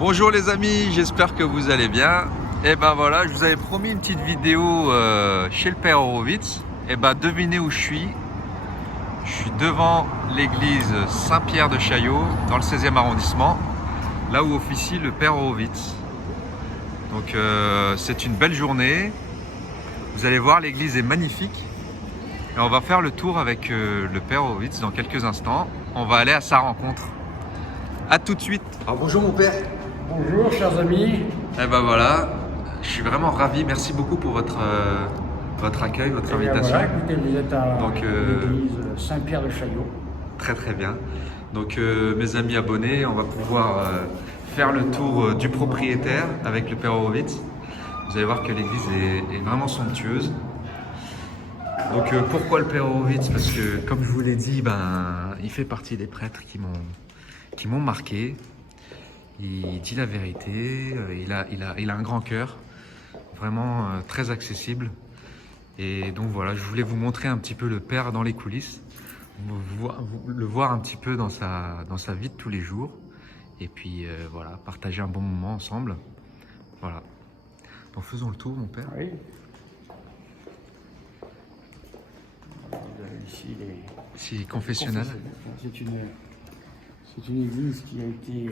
Bonjour les amis, j'espère que vous allez bien. Et ben voilà, je vous avais promis une petite vidéo chez le Père Horowitz. Et ben devinez où je suis. Je suis devant l'église Saint-Pierre de Chaillot, dans le 16e arrondissement, là où officie le Père Horowitz. Donc c'est une belle journée. Vous allez voir, l'église est magnifique. Et on va faire le tour avec le Père Horowitz dans quelques instants. On va aller à sa rencontre. A tout de suite. Alors bonjour mon père. Bonjour chers amis. Et ben voilà, je suis vraiment ravi. Merci beaucoup pour votre accueil, votre invitation. Voilà, écoutez, vous êtes à Donc, l'église Saint-Pierre de Chaillot. Très très bien. Donc mes amis abonnés, on va pouvoir faire le tour du propriétaire avec le Père Horowitz. Vous allez voir que l'église est vraiment somptueuse. Donc pourquoi le Père Horowitz? Parce que comme je vous l'ai dit, il fait partie des prêtres qui m'ont marqué. Il dit la vérité, il a un grand cœur, vraiment très accessible. Et donc voilà, je voulais vous montrer un petit peu le Père dans les coulisses, le voir un petit peu dans sa vie de tous les jours. Et puis voilà, partager un bon moment ensemble. Voilà. Donc faisons le tour mon Père. Oui. Ici, Ici, confessionnal. C'est une église qui a été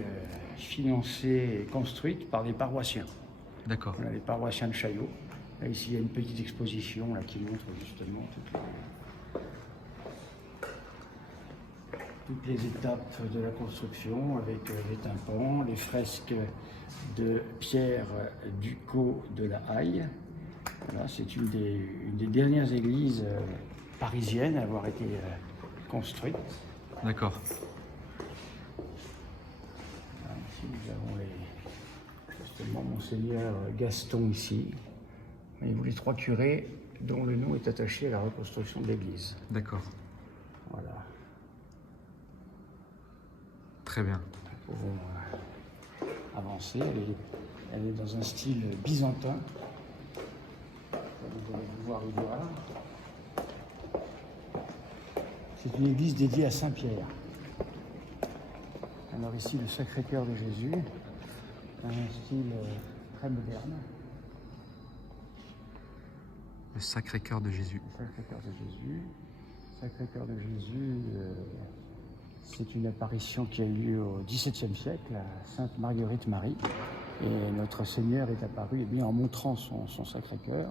financée et construite par des paroissiens. D'accord. Voilà, les paroissiens de Chaillot. Là, ici, il y a une petite exposition là, qui montre justement toutes les étapes de la construction avec les tympans, les fresques de Pierre Ducos de la Haye. Voilà, c'est une des dernières églises parisiennes à avoir été construite. D'accord. Ici, nous avons justement Monseigneur Gaston ici, et vous les trois curés dont le nom est attaché à la reconstruction de l'église. D'accord. Voilà. Très bien. Nous pouvons avancer. Elle est dans un style byzantin. Vous allez pouvoir y voir. C'est une église dédiée à Saint-Pierre. Alors ici, le Sacré-Cœur de Jésus, un style très moderne. Le Sacré-Cœur de Jésus. Le Sacré-Cœur de Jésus. Sacré-Cœur de Jésus, c'est une apparition qui a eu lieu au XVIIe siècle à Sainte Marguerite Marie. Et notre Seigneur est apparu en montrant son Sacré-Cœur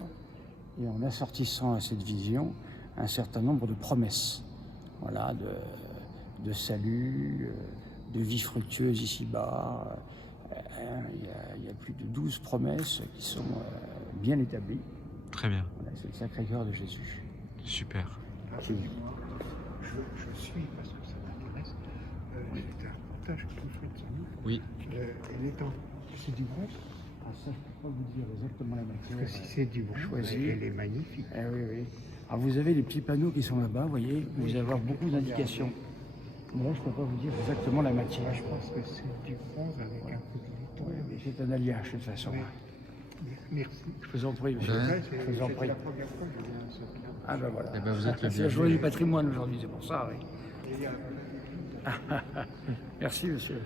et en assortissant à cette vision un certain nombre de promesses. Voilà, de salut, de vie fructueuse ici-bas. Il y a plus de 12 promesses qui sont bien établies. Très bien. Voilà, c'est le Sacré-Cœur de Jésus. Super. Qui- Je suis, parce que ça m'intéresse, c'était un reportage construit de nous. Oui. Elle est en... C'est du bronze. Ah, ça, je ne peux pas vous dire exactement la matière. Parce que si c'est du bronze, choisi. elle est magnifique. Eh oui, oui. Alors vous avez les petits panneaux qui sont là-bas, vous voyez, vous allez avoir beaucoup d'indications. Mais là, je ne peux pas vous dire exactement la matière. Je pense que c'est du bronze avec un peu de Oui, lito. mais c'est un alliage, de toute façon. Merci. Je vous en prie, monsieur. Ouais. Je vous en C'est prie. la première fois que je viens à ce club. Ah ben voilà. Eh ben, vous êtes le C'est la bienvenu. journée du patrimoine aujourd'hui, c'est pour ça, oui. Et il y a- Merci, monsieur.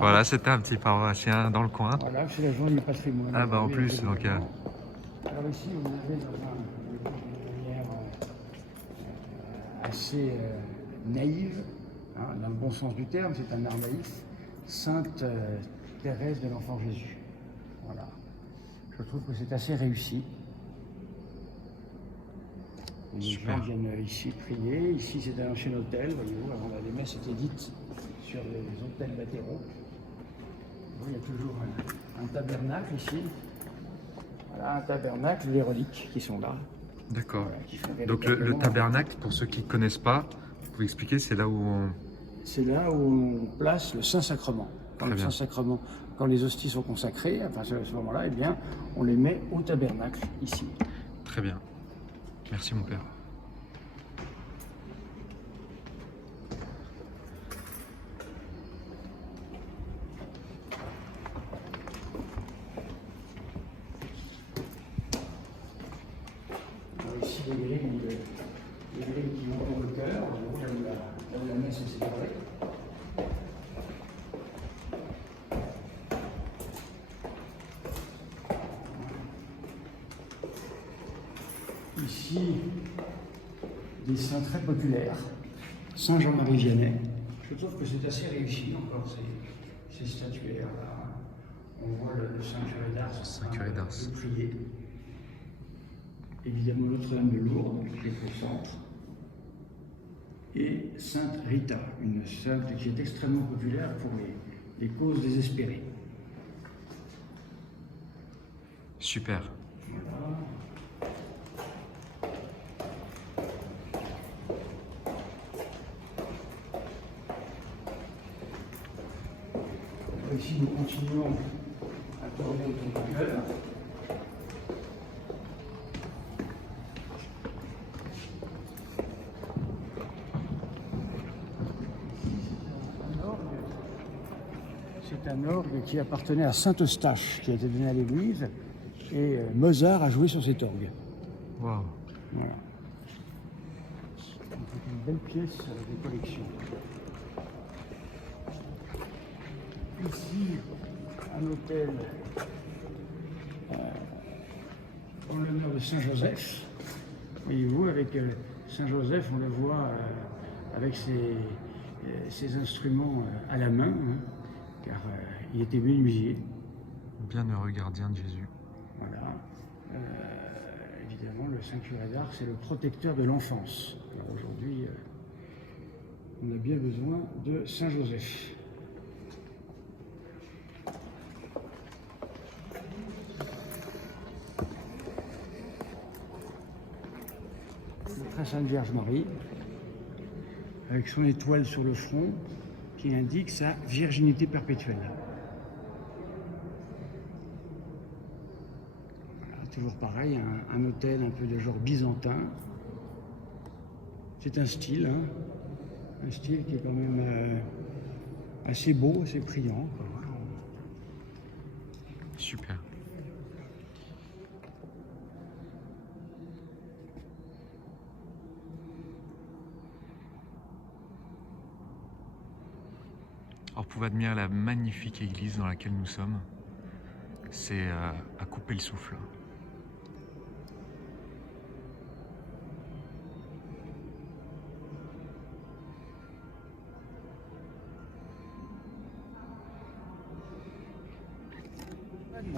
Voilà, c'était un petit paroissien dans le coin. Voilà, c'est la journée du patrimoine. Ah bah en aujourd'hui, plus, donc Alors ici, on avait d'une manière assez naïve, hein, dans le bon sens du terme, c'est un art naïf, Sainte Thérèse de l'Enfant Jésus. Voilà. Je trouve que c'est assez réussi. Les Super. gens viennent ici prier. Ici, c'est un ancien hôtel, voyez-vous. Avant, les messes étaient dites sur les autels latéraux. Il y a toujours un tabernacle ici. Voilà, un tabernacle, les reliques qui sont là. D'accord. Voilà, qui font Donc le véritablement- tabernacle, pour ceux qui ne connaissent pas, vous pouvez expliquer, c'est là où on... C'est là où on place le Saint-Sacrement. Quand Très le bien. Saint-Sacrement, quand les hosties sont consacrées, enfin à ce moment-là, eh bien, on les met au tabernacle, ici. Très bien. Merci mon père. Alors ici, les grilles qui vont dans le cœur, là où la messe est célébrée. des saints très populaires. Saint Jean-Marie Vianney. Je trouve que c'est assez réussi encore ces statuaires-là. On voit le Saint Curé d'Ars Saint Curé d'Ars. de prier. Évidemment Notre-Dame de Lourdes, qui est au centre. Et Sainte Rita, une sainte qui est extrêmement populaire pour les causes désespérées. Super. Voilà. Ici, nous continuons à tourner autour du cœur. C'est un orgue qui appartenait à Saint-Eustache, qui a été donné à l'église, et Mozart a joué sur cet orgue. Waouh. Voilà. Donc, c'est une belle pièce de collection. Ici, un hôtel en l'honneur de Saint-Joseph. Voyez-vous, avec Saint-Joseph, on le voit avec ses instruments à la main, hein, car il était menuisier. Bienheureux gardien de Jésus. Voilà. Évidemment, le Saint Curé d'Ars, c'est le protecteur de l'enfance. Alors aujourd'hui, on a bien besoin de Saint-Joseph. La Sainte Vierge Marie, avec son étoile sur le front, qui indique sa virginité perpétuelle. Voilà, toujours pareil, un hôtel un peu de genre byzantin. C'est un style, hein, un style qui est quand même assez beau, assez brillant. Super. Alors, vous pouvez admirer la magnifique église dans laquelle nous sommes. C'est à couper le souffle.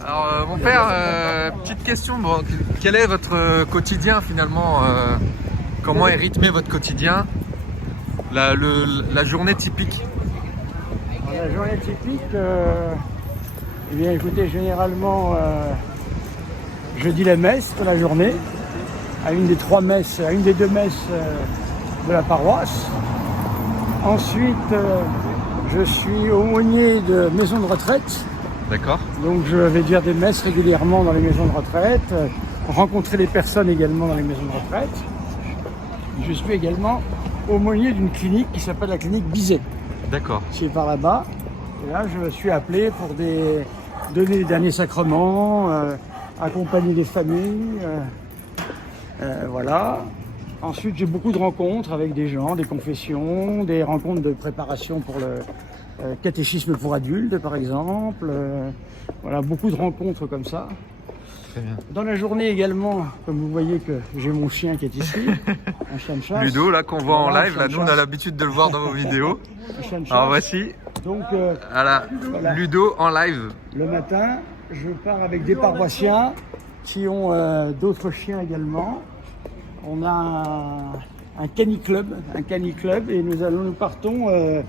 Alors, mon père, petite question. Bon, quel est votre quotidien finalement comment est rythmé votre quotidien? La journée typique? Alors, la journée typique, eh bien écoutez, généralement, je dis la messe pour la journée, à une des deux messes de la paroisse. Ensuite, je suis aumônier de maison de retraite. D'accord. Donc je vais dire des messes régulièrement dans les maisons de retraite, rencontrer les personnes également dans les maisons de retraite. Je suis également aumônier d'une clinique qui s'appelle la clinique Bizet. D'accord. C'est par là-bas. Et là, je suis appelé pour donner les derniers sacrements, accompagner les familles. Voilà. Ensuite, j'ai beaucoup de rencontres avec des gens, des confessions, des rencontres de préparation pour le catéchisme pour adultes, par exemple. Voilà, beaucoup de rencontres comme ça. Très bien. Dans la journée également, comme vous voyez que j'ai mon chien qui est ici, un chien de chasse. Ludo, là qu'on voit en Voilà, live, là nous on a l'habitude de le voir dans vos vidéos. Un chien de chasse. Alors voici, Donc, voilà, Ludo en live. le matin, je pars avec des paroissiens qui ont d'autres chiens également. On a un caniclub, et nous partons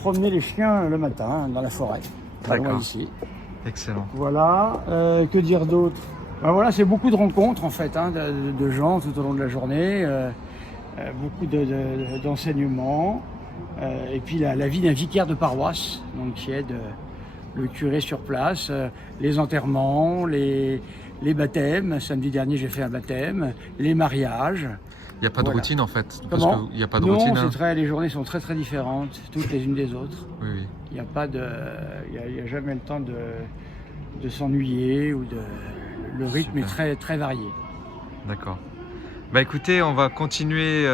promener les chiens le matin dans la forêt, pas loin D'accord. ici. Excellent. Voilà, que dire d'autre? Ben voilà, c'est beaucoup de rencontres en fait, hein, de gens tout au long de la journée, beaucoup d'enseignements, et puis la vie d'un vicaire de paroisse, donc qui aide le curé sur place, les enterrements, les baptêmes. Samedi dernier, j'ai fait un baptême, les mariages. Il n'y a pas de Voilà. routine en fait. Comment? Il n'y a pas de Non, routine. Hein. les journées sont très très différentes, toutes les unes des autres. Oui, oui. Il n'y a pas il y a jamais le temps de s'ennuyer ou le rythme Super. est très très varié. D'accord. Bah écoutez, on va continuer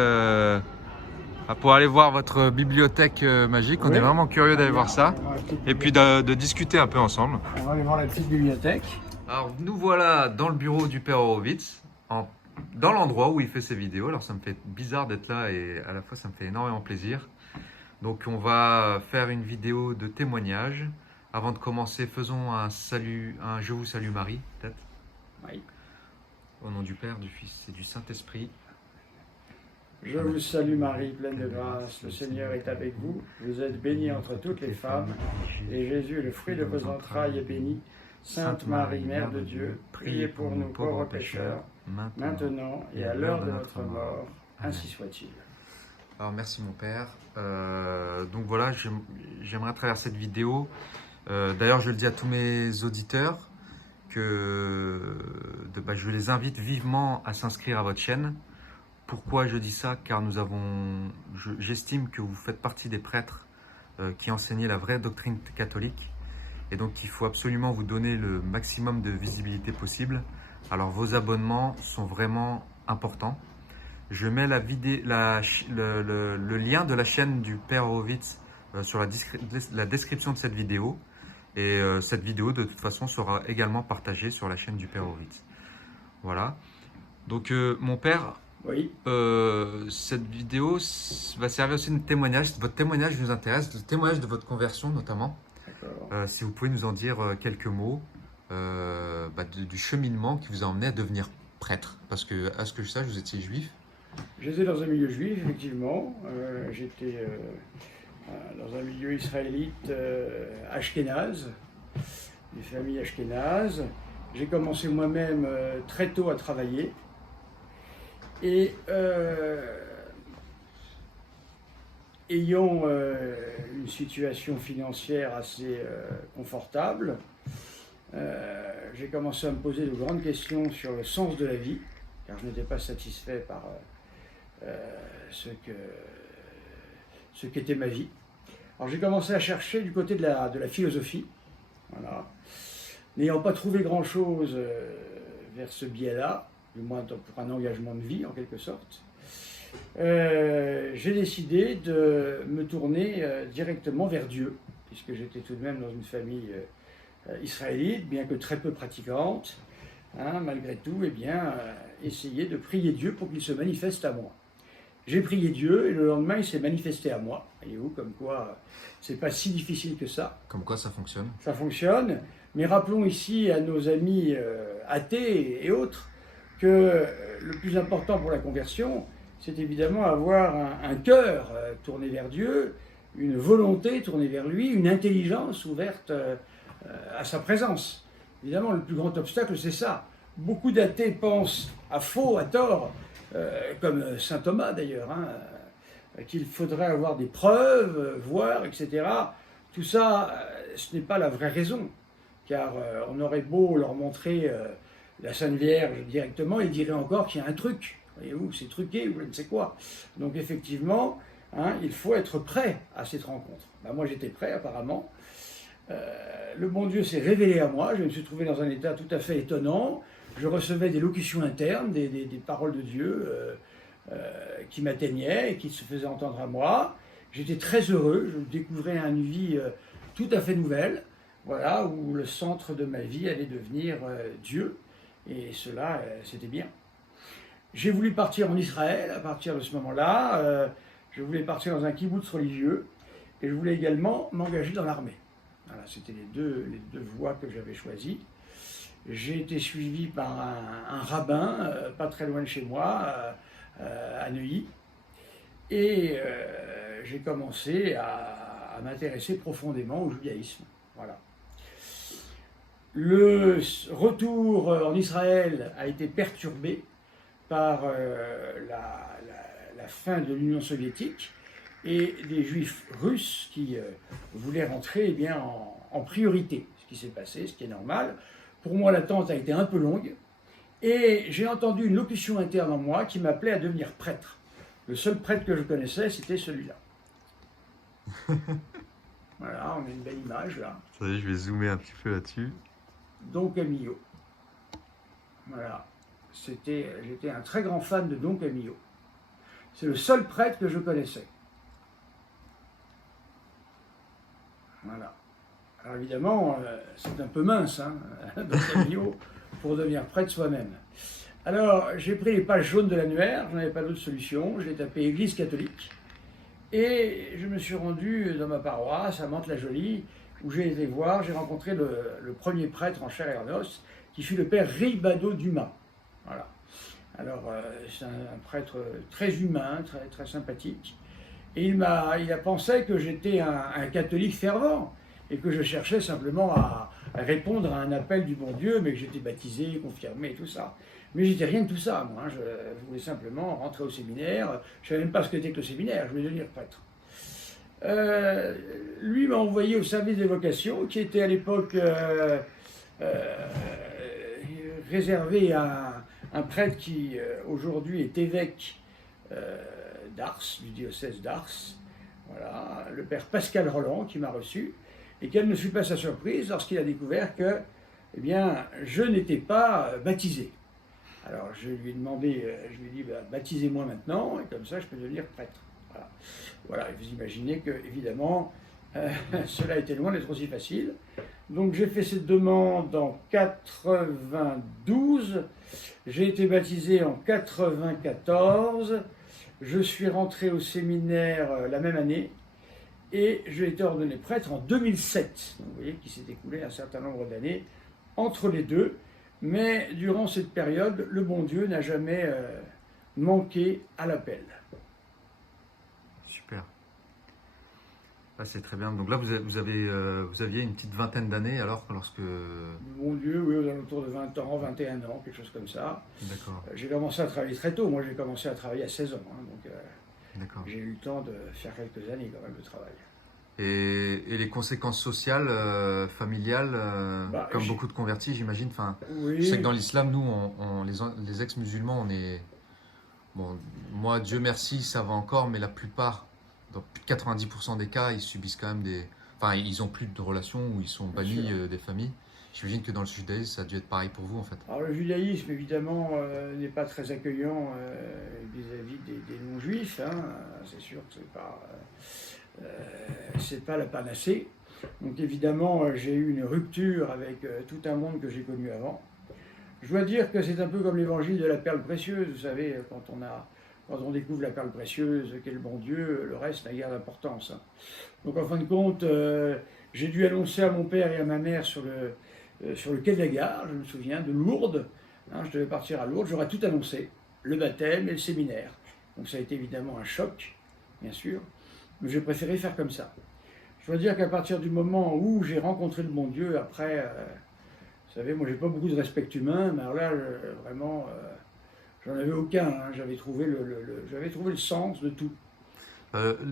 pour aller voir votre bibliothèque magique. On Oui. est vraiment curieux d'aller voir ça. On va aller voir la petite Et puis de discuter un peu ensemble. On va aller voir la petite bibliothèque. Alors nous voilà dans le bureau du Père Horowitz, en dans l'endroit où il fait ses vidéos. Alors ça me fait bizarre d'être là et à la fois ça me fait énormément plaisir. Donc on va faire une vidéo de témoignage. Avant de commencer, faisons un salut, un Je vous salue Marie, peut-être. Oui. Au nom du Père, du Fils et du Saint-Esprit. Je vous salue Marie, pleine de grâce, le Seigneur est avec vous. Vous êtes bénie entre toutes les femmes, et Jésus, le fruit de vos entrailles, est béni. Sainte Marie, Mère de Dieu, priez pour nous pauvres pécheurs, maintenant et à l'heure de notre mort. Ainsi soit-il. Alors merci mon Père. Donc voilà, j'aimerais à travers cette vidéo, d'ailleurs je le dis à tous mes auditeurs, que je les invite vivement à s'inscrire à votre chaîne. Pourquoi je dis ça? Car j'estime que vous faites partie des prêtres qui enseignaient la vraie doctrine catholique. Et donc il faut absolument vous donner le maximum de visibilité possible. Alors vos abonnements sont vraiment importants. Je mets le lien de la chaîne du Père Horowitz sur la description de cette vidéo. Et cette vidéo de toute façon sera également partagée sur la chaîne du Père Horowitz. Voilà. Donc mon Père, Oui. cette vidéo va servir aussi de témoignage. Votre témoignage nous intéresse, le témoignage de votre conversion notamment. Si vous pouvez nous en dire quelques mots du cheminement qui vous a emmené à devenir prêtre. Parce que, à ce que je sache, vous étiez juif. J'étais dans un milieu juif, effectivement. J'étais dans un milieu israélite ashkénaze, une famille ashkénaze. J'ai commencé moi-même très tôt à travailler. Et ayant une situation financière assez confortable, j'ai commencé à me poser de grandes questions sur le sens de la vie, car je n'étais pas satisfait par ce qu'était ma vie. Alors j'ai commencé à chercher du côté de la philosophie, voilà. N'ayant pas trouvé grand-chose vers ce biais-là, du moins pour un engagement de vie en quelque sorte, j'ai décidé de me tourner directement vers Dieu, puisque j'étais tout de même dans une famille israélite, bien que très peu pratiquante, malgré tout, essayer de prier Dieu pour qu'il se manifeste à moi. J'ai prié Dieu et le lendemain il s'est manifesté à moi. Voyez-vous, comme quoi c'est pas si difficile que ça. Comme quoi ça fonctionne. Ça fonctionne, mais rappelons ici à nos amis athées et autres que le plus important pour la conversion, c'est évidemment avoir un cœur tourné vers Dieu, une volonté tournée vers lui, une intelligence ouverte à sa présence. Évidemment, le plus grand obstacle, c'est ça. Beaucoup d'athées pensent à faux, à tort, comme saint Thomas d'ailleurs, qu'il faudrait avoir des preuves, voir, etc. Tout ça, ce n'est pas la vraie raison, car on aurait beau leur montrer la Sainte Vierge directement, ils diraient encore qu'il y a un truc. Voyez-vous, c'est truqué ou je ne sais quoi. Donc effectivement, il faut être prêt à cette rencontre. Moi j'étais prêt apparemment. Le bon Dieu s'est révélé à moi, je me suis trouvé dans un état tout à fait étonnant. Je recevais des locutions internes, des paroles de Dieu qui m'atteignaient et qui se faisaient entendre à moi. J'étais très heureux, je découvrais une vie tout à fait nouvelle, voilà, où le centre de ma vie allait devenir Dieu, et cela, c'était bien. J'ai voulu partir en Israël à partir de ce moment-là, je voulais partir dans un kibboutz religieux, et je voulais également m'engager dans l'armée. Voilà, c'était les deux voies que j'avais choisies. J'ai été suivi par un rabbin, pas très loin de chez moi, à Neuilly, et j'ai commencé à m'intéresser profondément au judaïsme. Voilà. Le retour en Israël a été perturbé par la fin de l'Union soviétique et des juifs russes qui voulaient rentrer en priorité. Ce qui s'est passé, ce qui est normal. Pour moi, l'attente a été un peu longue et j'ai entendu une locution interne en moi qui m'appelait à devenir prêtre. Le seul prêtre que je connaissais, c'était celui-là. Voilà, on a une belle image là. Attendez, je vais zoomer un petit peu là-dessus. Don Camillo. Voilà. J'étais un très grand fan de Don Camillo. C'est le seul prêtre que je connaissais. Voilà. Alors évidemment, c'est un peu mince, Don Camillo, pour devenir prêtre soi-même. Alors, j'ai pris les pages jaunes de l'annuaire, je n'avais pas d'autre solution, j'ai tapé Église catholique, et je me suis rendu dans ma paroisse, à Mantes-la-Jolie, où j'ai été voir, j'ai rencontré le premier prêtre en chair et en os, qui fut le père Ribado Dumas. Voilà. Alors, c'est un prêtre très humain, très, très sympathique, et il a pensé que j'étais un catholique fervent, et que je cherchais simplement à répondre à un appel du bon Dieu, mais que j'étais baptisé, confirmé et tout ça. Mais j'étais rien de tout ça, moi. Je voulais simplement rentrer au séminaire. Je ne savais même pas ce que c'était que le séminaire, je voulais devenir prêtre. Lui m'a envoyé au service des vocations, qui était à l'époque réservé à un prêtre qui aujourd'hui est évêque d'Ars, du diocèse d'Ars. Voilà, le père Pascal Roland qui m'a reçu. Et quelle ne fut pas sa surprise lorsqu'il a découvert que, eh bien, je n'étais pas baptisé. Alors je lui ai demandé, je lui ai dit, baptisez-moi maintenant, et comme ça je peux devenir prêtre. Voilà, voilà, et vous imaginez que, évidemment, cela était loin d'être aussi facile. Donc j'ai fait cette demande en 92, j'ai été baptisé en 94, je suis rentré au séminaire la même année, et j'ai été ordonné prêtre en 2007. Donc vous voyez qu'il s'est écoulé un certain nombre d'années entre les deux. Mais durant cette période, le bon Dieu n'a jamais manqué à l'appel. Super. Ah, c'est très bien. Donc là, vous aviez une petite vingtaine d'années alors lorsque... Le bon Dieu, oui, aux alentours de 20 ans, 21 ans, quelque chose comme ça. D'accord. J'ai commencé à travailler très tôt. Moi, j'ai commencé à travailler à 16 ans. Hein, donc D'accord. j'ai eu le temps de faire quelques années quand même de travail. Et les conséquences sociales, familiales, comme beaucoup de convertis, j'imagine. Enfin, oui. Je sais que dans l'islam, nous, les ex-musulmans, on est... Bon, moi, Dieu merci, ça va encore, mais la plupart, dans plus de 90% des cas, ils subissent quand même des... Enfin, ils n'ont plus de relations ou ils sont bannis des familles. J'imagine que dans le judaïsme, ça a dû être pareil pour vous, en fait. Alors, le judaïsme, évidemment, n'est pas très accueillant vis-à-vis des non-juifs. Hein. C'est sûr que c'est pas la panacée. Donc évidemment, j'ai eu une rupture avec tout un monde que j'ai connu avant. Je dois dire que c'est un peu comme l'évangile de la perle précieuse. Vous savez, quand on découvre la perle précieuse, qu'est le bon Dieu, le reste n'a guère d'importance. Hein. Donc en fin de compte, j'ai dû annoncer à mon père et à ma mère sur le quai de la gare, je me souviens, de Lourdes. Hein, je devais partir à Lourdes, j'aurais tout annoncé, le baptême et le séminaire. Donc ça a été évidemment un choc, bien sûr. Mais j'ai préféré faire comme ça. Je dois dire qu'à partir du moment où j'ai rencontré le bon Dieu, après, vous savez, moi j'ai pas beaucoup de respect humain, mais alors là, vraiment, j'en avais aucun. Hein. J'avais trouvé le sens de tout.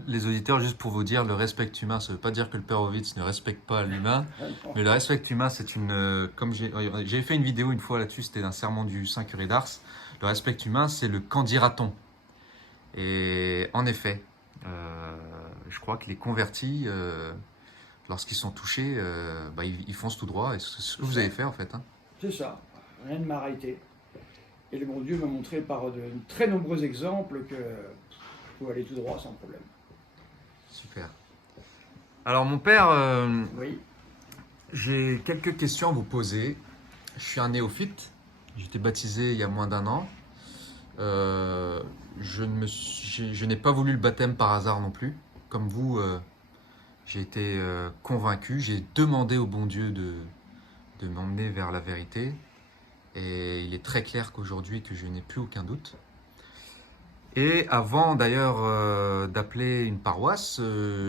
Les auditeurs, juste pour vous dire, le respect humain, ça ne veut pas dire que le père Horowitz ne respecte pas l'humain, mais le respect humain, c'est une... Comme j'ai fait une vidéo une fois là-dessus, c'était un sermon du Saint Curé d'Ars. Le respect humain, c'est le qu'en dira-t-on. Et en effet, je crois que les convertis, lorsqu'ils sont touchés, ils foncent tout droit. Et c'est ce que vous avez fait en fait. Hein. C'est ça, rien ne m'a arrêté. Et le bon Dieu m'a montré par de très nombreux exemples que je pouvais aller tout droit sans problème. Super. Alors mon père, oui. J'ai quelques questions à vous poser. Je suis un néophyte, j'ai été baptisé il y a moins d'1 an. Je n'ai pas voulu le baptême par hasard non plus. Comme vous, j'ai été convaincu, j'ai demandé au bon Dieu de m'emmener vers la vérité. Et il est très clair qu'aujourd'hui, que je n'ai plus aucun doute. Et avant d'ailleurs d'appeler une paroisse,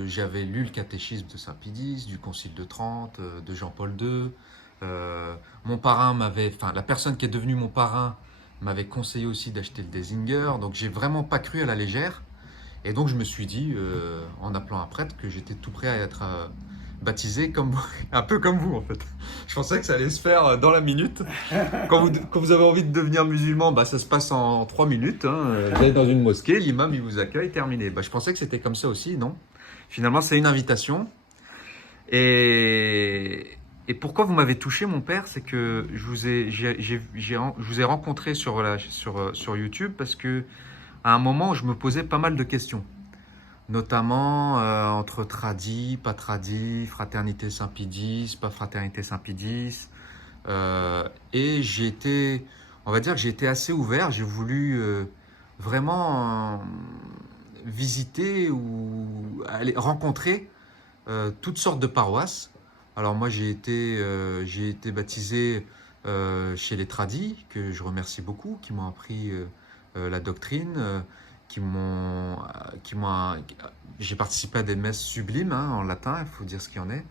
j'avais lu le catéchisme de Saint Pie X, du Concile de Trente, de Jean-Paul II. Mon parrain la personne qui est devenue mon parrain m'avait conseillé aussi d'acheter le Désinger. Donc j'ai vraiment pas cru à la légère. Et donc je me suis dit, en appelant un prêtre, que j'étais tout prêt à être baptisé un peu comme vous en fait. Je pensais que ça allait se faire dans la minute. Quand vous avez envie de devenir musulman, ça se passe en 3 minutes. Hein. Vous allez dans une mosquée, l'imam il vous accueille, terminé. Je pensais que c'était comme ça aussi, non? Finalement c'est une invitation. Et pourquoi vous m'avez touché, mon père, c'est que je vous ai rencontré sur YouTube parce que à un moment je me posais pas mal de questions. Notamment entre tradis, pas tradis, fraternité Saint Pie X, pas fraternité Saint Pie X. Et j'ai été, on va dire que j'ai été assez ouvert. J'ai voulu vraiment visiter ou aller rencontrer toutes sortes de paroisses. Alors moi j'ai été baptisé chez les Tradis, que je remercie beaucoup, qui m'ont appris la doctrine, qui m'ont, j'ai participé à des messes sublimes hein, en latin, il faut dire ce qu'il y en est.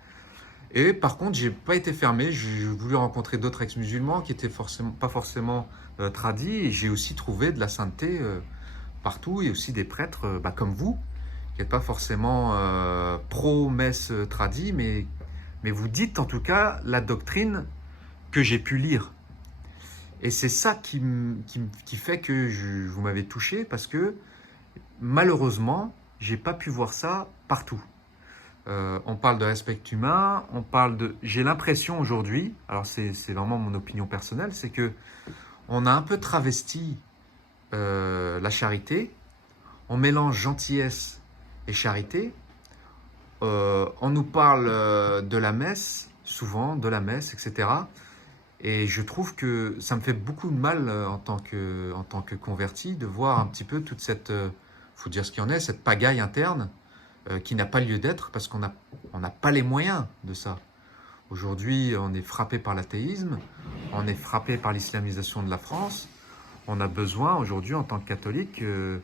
Et par contre, j'ai pas été fermé. J'ai voulu rencontrer d'autres ex-musulmans qui étaient pas forcément tradis. Et j'ai aussi trouvé de la sainteté partout. Et aussi des prêtres comme vous, qui n'êtes pas forcément pro-messe tradie, mais vous dites en tout cas la doctrine que j'ai pu lire. Et c'est ça qui fait que vous m'avez touché, parce que malheureusement, j'ai pas pu voir ça partout. On parle de respect humain, on parle de. J'ai l'impression aujourd'hui, alors c'est vraiment mon opinion personnelle, c'est que on a un peu travesti la charité, on mélange gentillesse et charité. On nous parle de la messe, souvent de la messe, etc. Et je trouve que ça me fait beaucoup de mal en tant que converti de voir un petit peu toute cette, faut dire ce qu'il y en est, cette pagaille interne qui n'a pas lieu d'être parce qu'on n'a pas les moyens de ça. Aujourd'hui, on est frappé par l'athéisme, on est frappé par l'islamisation de la France. On a besoin aujourd'hui, en tant que catholique, de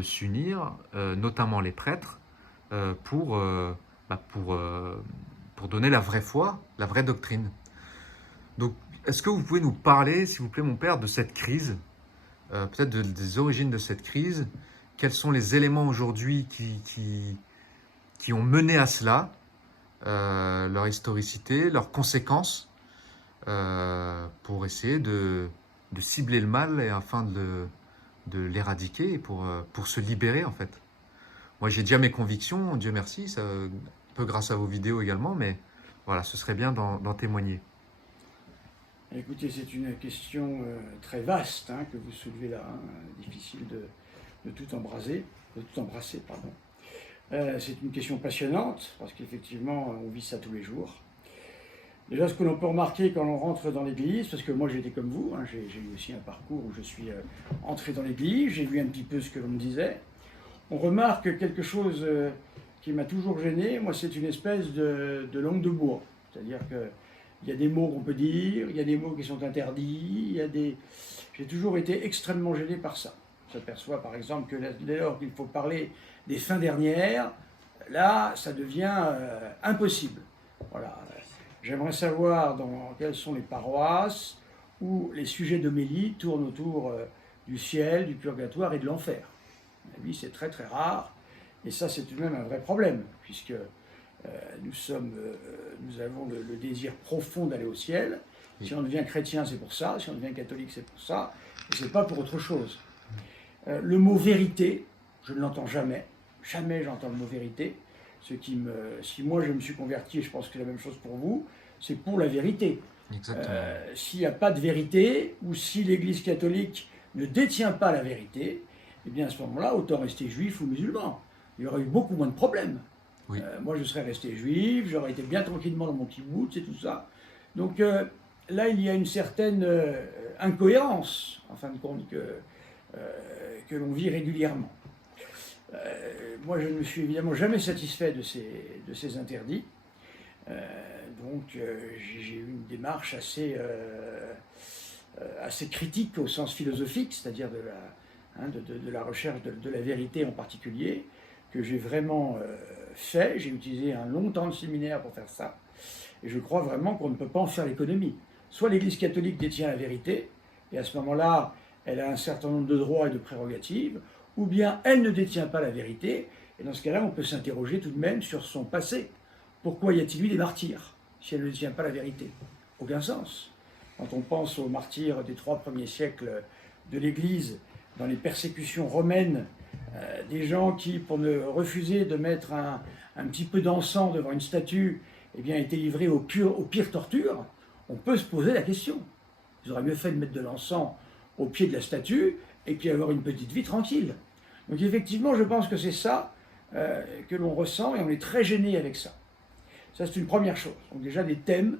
s'unir, notamment les prêtres, pour donner la vraie foi, la vraie doctrine. Donc, est-ce que vous pouvez nous parler, s'il vous plaît, mon père, de cette crise, peut-être des origines de cette crise? Quels sont les éléments aujourd'hui qui ont mené à cela, leur historicité, leurs conséquences, pour essayer de cibler le mal et afin de l'éradiquer et pour se libérer en fait. Moi j'ai déjà mes convictions, Dieu merci, ça, un peu grâce à vos vidéos également, mais voilà, ce serait bien d'en témoigner. Écoutez, c'est une question très vaste hein, que vous soulevez là, hein, difficile de tout embrasser, pardon. C'est une question passionnante, parce qu'effectivement, on vit ça tous les jours. Déjà, ce que l'on peut remarquer quand on rentre dans l'église, parce que moi j'étais comme vous, hein, j'ai eu aussi un parcours où je suis entré dans l'église, j'ai vu un petit peu ce que l'on me disait. On remarque quelque chose qui m'a toujours gêné, moi c'est une espèce de langue de bois. C'est-à-dire qu'il y a des mots qu'on peut dire, il y a des mots qui sont interdits, J'ai toujours été extrêmement gêné par ça. On s'aperçoit par exemple que dès lors qu'il faut parler des fins dernières, là ça devient impossible. Voilà. J'aimerais savoir dans quelles sont les paroisses où les sujets d'homélie tournent autour du ciel, du purgatoire et de l'enfer. À mon avis, c'est très très rare, et ça c'est tout de même un vrai problème, puisque nous avons le désir profond d'aller au ciel. Si on devient chrétien, c'est pour ça, si on devient catholique, c'est pour ça, et c'est pas pour autre chose. Le mot vérité, je ne l'entends jamais, jamais j'entends le mot vérité. Si moi je me suis converti, et je pense que c'est la même chose pour vous, c'est pour la vérité. S'il n'y a pas de vérité, ou si l'Église catholique ne détient pas la vérité, eh bien à ce moment-là, autant rester juif ou musulman. Il y aurait eu beaucoup moins de problèmes. Oui. Moi je serais resté juif, j'aurais été bien tranquillement dans mon kibbutz et tout ça. Donc là il y a une certaine incohérence, en fin de compte, que l'on vit régulièrement. Moi, je ne me suis évidemment jamais satisfait de ces interdits. Donc, j'ai eu une démarche assez critique au sens philosophique, c'est-à-dire de la recherche de la vérité en particulier, que j'ai vraiment fait. J'ai utilisé un long temps de séminaire pour faire ça. Et je crois vraiment qu'on ne peut pas en faire l'économie. Soit l'Église catholique détient la vérité, et à ce moment-là, elle a un certain nombre de droits et de prérogatives, ou bien elle ne détient pas la vérité, et dans ce cas-là, on peut s'interroger tout de même sur son passé. Pourquoi y a-t-il eu des martyrs, si elle ne détient pas la vérité? Aucun sens. Quand on pense aux martyrs des 3 premiers siècles de l'Église, dans les persécutions romaines, des gens qui, pour ne refuser de mettre un petit peu d'encens devant une statue, eh bien, étaient livrés aux pires tortures, on peut se poser la question. Ils auraient mieux fait de mettre de l'encens au pied de la statue, et puis avoir une petite vie tranquille. Donc effectivement, je pense que c'est ça que l'on ressent, et on est très gêné avec ça. Ça, c'est une première chose. Donc déjà des thèmes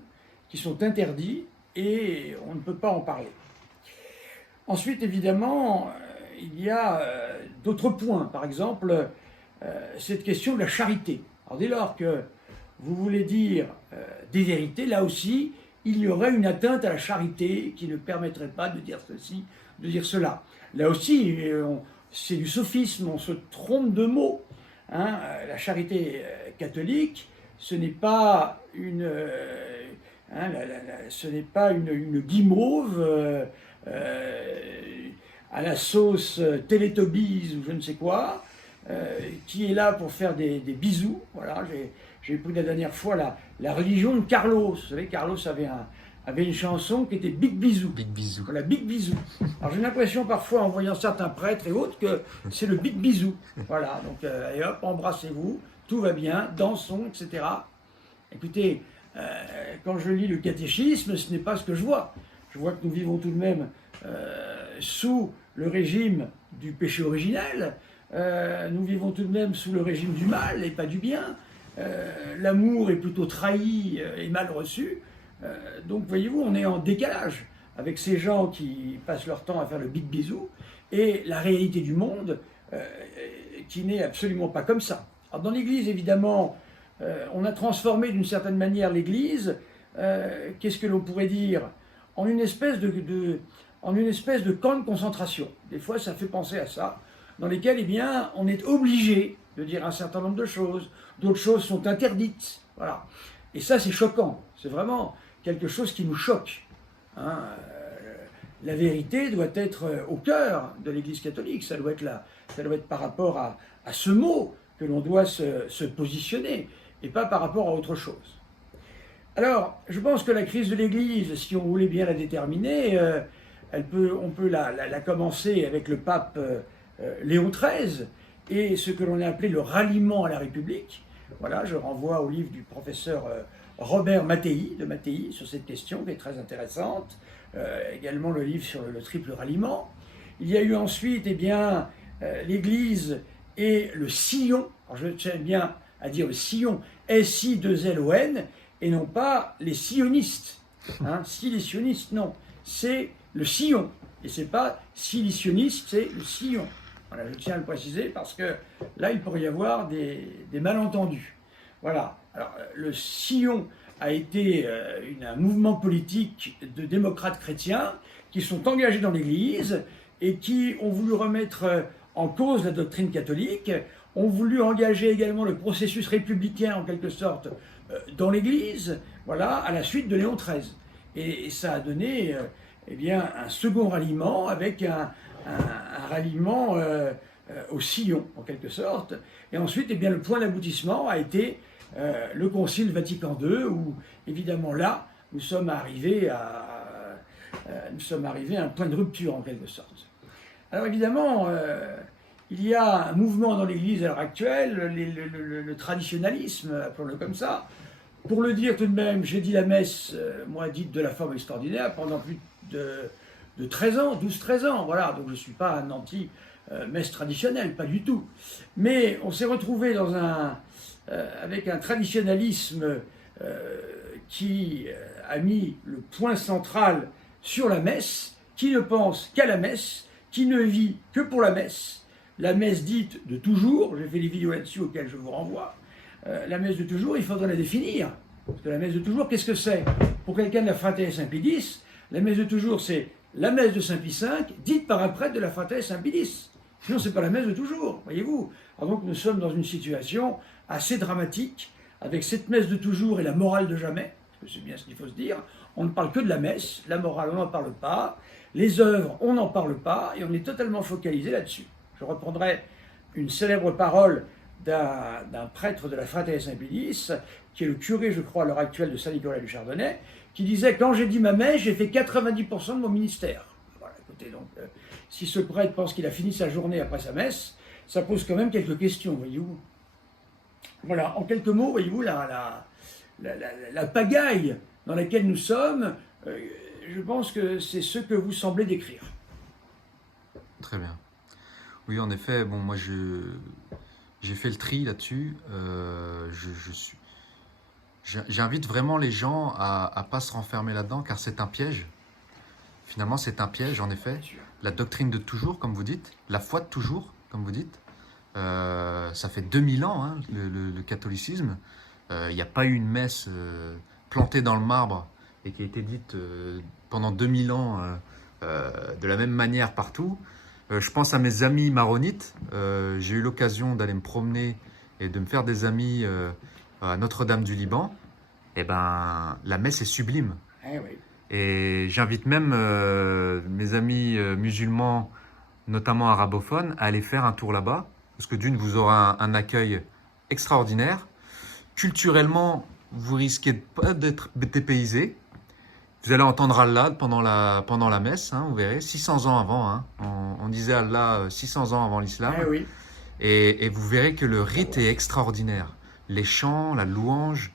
qui sont interdits, et on ne peut pas en parler. Ensuite, évidemment, il y a d'autres points. Par exemple, cette question de la charité. Alors dès lors que vous voulez dire des vérités, là aussi, il y aurait une atteinte à la charité qui ne permettrait pas de dire ceci, de dire cela. Là aussi, c'est du sophisme, on se trompe de mots. Hein. La charité catholique, ce n'est pas une, ce n'est pas une guimauve à la sauce Télétobies ou je ne sais quoi, qui est là pour faire des bisous. Voilà, j'ai pris la dernière fois la religion de Carlos. Vous savez, Carlos avait une chanson qui était Big Bisou. Big bisou. Voilà, Big Bisou. Alors j'ai l'impression parfois en voyant certains prêtres et autres que c'est le Big Bisou. Voilà, donc et hop, embrassez-vous, tout va bien, dansons, etc. Écoutez, quand je lis le catéchisme, ce n'est pas ce que je vois. Je vois que nous vivons tout de même sous le régime du péché originel, nous vivons tout de même sous le régime du mal et pas du bien. L'amour est plutôt trahi et mal reçu. Donc voyez-vous, on est en décalage avec ces gens qui passent leur temps à faire le big bisou et la réalité du monde qui n'est absolument pas comme ça. Alors dans l'Église, évidemment, on a transformé d'une certaine manière l'Église, qu'est-ce que l'on pourrait dire, en une espèce de camp de concentration. Des fois, ça fait penser à ça, dans lesquels, eh bien, on est obligé de dire un certain nombre de choses, d'autres choses sont interdites, voilà. Et ça, c'est choquant, c'est vraiment quelque chose qui nous choque. Hein. La vérité doit être au cœur de l'Église catholique, ça doit être par rapport à ce mot que l'on doit se positionner, et pas par rapport à autre chose. Alors, je pense que la crise de l'Église, si on voulait bien la déterminer, on peut la commencer avec le pape Léon XIII et ce que l'on a appelé le ralliement à la République. Voilà, je renvoie au livre du professeur Robert Mattei, sur cette question qui est très intéressante. Également le livre sur le triple ralliement. Il y a eu ensuite, eh bien, l'Église et le sillon. Alors je tiens bien à dire le sillon, S-I-2-L-O-N, et non pas les sionistes. Hein, sionistes, non. C'est le sillon. Et c'est pas silicionniste, c'est le sillon. Voilà, je tiens à le préciser parce que là, il pourrait y avoir des malentendus. Voilà. Alors, le sillon a été un mouvement politique de démocrates chrétiens qui sont engagés dans l'Église et qui ont voulu remettre en cause la doctrine catholique, ont voulu engager également le processus républicain, en quelque sorte, dans l'Église, voilà, à la suite de Léon XIII. Et ça a donné eh bien, un second ralliement avec un ralliement au sillon, en quelque sorte. Et ensuite, eh bien, le point d'aboutissement a été le Concile Vatican II, où, évidemment, là, nous sommes arrivés à un point de rupture, en quelque sorte. Alors, évidemment, il y a un mouvement dans l'Église à l'heure actuelle, le traditionnalisme, appelons-le comme ça. Pour le dire tout de même, j'ai dit la messe, moi, dite de la forme extraordinaire, pendant plus de 13 ans, 12-13 ans, voilà, donc je ne suis pas un anti-messe traditionnelle, pas du tout. Mais on s'est retrouvé avec un traditionnalisme qui a mis le point central sur la messe, qui ne pense qu'à la messe, qui ne vit que pour la messe dite de toujours, j'ai fait des vidéos là-dessus auxquelles je vous renvoie. La messe de toujours, il faudrait la définir. Parce que la messe de toujours, qu'est-ce que c'est? Pour quelqu'un de la Fraternité Saint-Pédis, la messe de toujours, c'est la messe de Saint-Pie V, dite par un prêtre de la Fraternité Saint-Pédis. Sinon, ce n'est pas la messe de toujours, voyez-vous. Alors donc, nous sommes dans une situation assez dramatique, avec cette messe de toujours et la morale de jamais, parce que c'est bien ce qu'il faut se dire. On ne parle que de la messe, la morale, on n'en parle pas. Les œuvres, on n'en parle pas, et on est totalement focalisé là-dessus. Je reprendrai une célèbre parole d'un prêtre de la Fraternité Saint-Pédis, qui est le curé, je crois, à l'heure actuelle de Saint-Nicolas-du-Chardonnay, qui disait « Quand j'ai dit ma messe, j'ai fait 90% de mon ministère ». Voilà, écoutez, donc, si ce prêtre pense qu'il a fini sa journée après sa messe, ça pose quand même quelques questions, voyez-vous. Voilà, en quelques mots, voyez-vous, la pagaille dans laquelle nous sommes, je pense que c'est ce que vous semblez décrire. Très bien. Oui, en effet, bon, moi, j'ai fait le tri là-dessus. J'invite vraiment les gens à ne pas se renfermer là-dedans, car c'est un piège. finalement c'est un piège en effet. La doctrine de toujours, comme vous dites, la foi de toujours, comme vous dites. Ça fait 2000 ans, hein, le catholicisme. Il n'y a pas eu une messe plantée dans le marbre et qui a été dite pendant 2000 ans de la même manière partout. Je pense à mes amis maronites. J'ai eu l'occasion d'aller me promener et de me faire des amis à Notre-Dame du Liban. Et ben, la messe est sublime. Eh oui. Et j'invite même mes amis musulmans, notamment arabophones, à aller faire un tour là-bas. Parce que d'une, vous aurez un accueil extraordinaire. Culturellement, vous risquez pas d'être dépaysé. Vous allez entendre Allah pendant la messe, hein, vous verrez, 600 ans avant. Hein. On disait Allah 600 ans avant l'islam. Eh oui. Et vous verrez que le rite est extraordinaire. Les chants, la louange,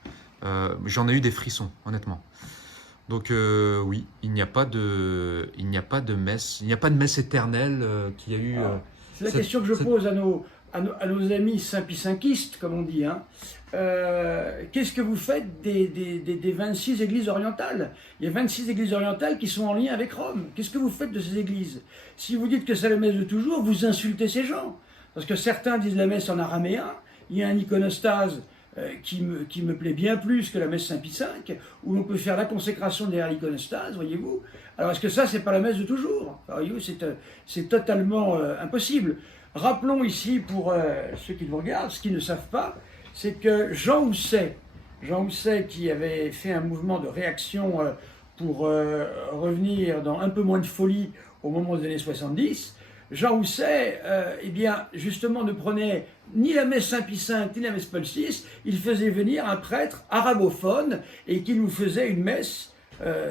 j'en ai eu des frissons, honnêtement. Donc oui, il n'y a pas de messe, il n'y a pas de messe éternelle qu'il y a eu. C'est la question que je pose à nos amis simpi-cinquistes, comme on dit. Hein. Qu'est-ce que vous faites des 26 églises orientales? Il y a 26 églises orientales qui sont en lien avec Rome. Qu'est-ce que vous faites de ces églises? Si vous dites que c'est la messe de toujours, vous insultez ces gens. Parce que certains disent la messe en araméen, il y a un iconostase qui me plaît bien plus que la messe Saint-Pie V, où on peut faire la consécration derrière l'iconostase, voyez-vous. Alors est-ce que ça, c'est pas la messe de toujours? Voyez-vous, c'est totalement impossible. Rappelons ici, pour ceux qui nous regardent, ce qu'ils ne savent pas, c'est que Jean Housset, qui avait fait un mouvement de réaction pour revenir dans un peu moins de folie au moment des années 70, Jean Housset, eh bien, justement, ne prenait ni la messe Saint-Pie V, ni la messe Paul VI, il faisait venir un prêtre arabophone et qui nous faisait une messe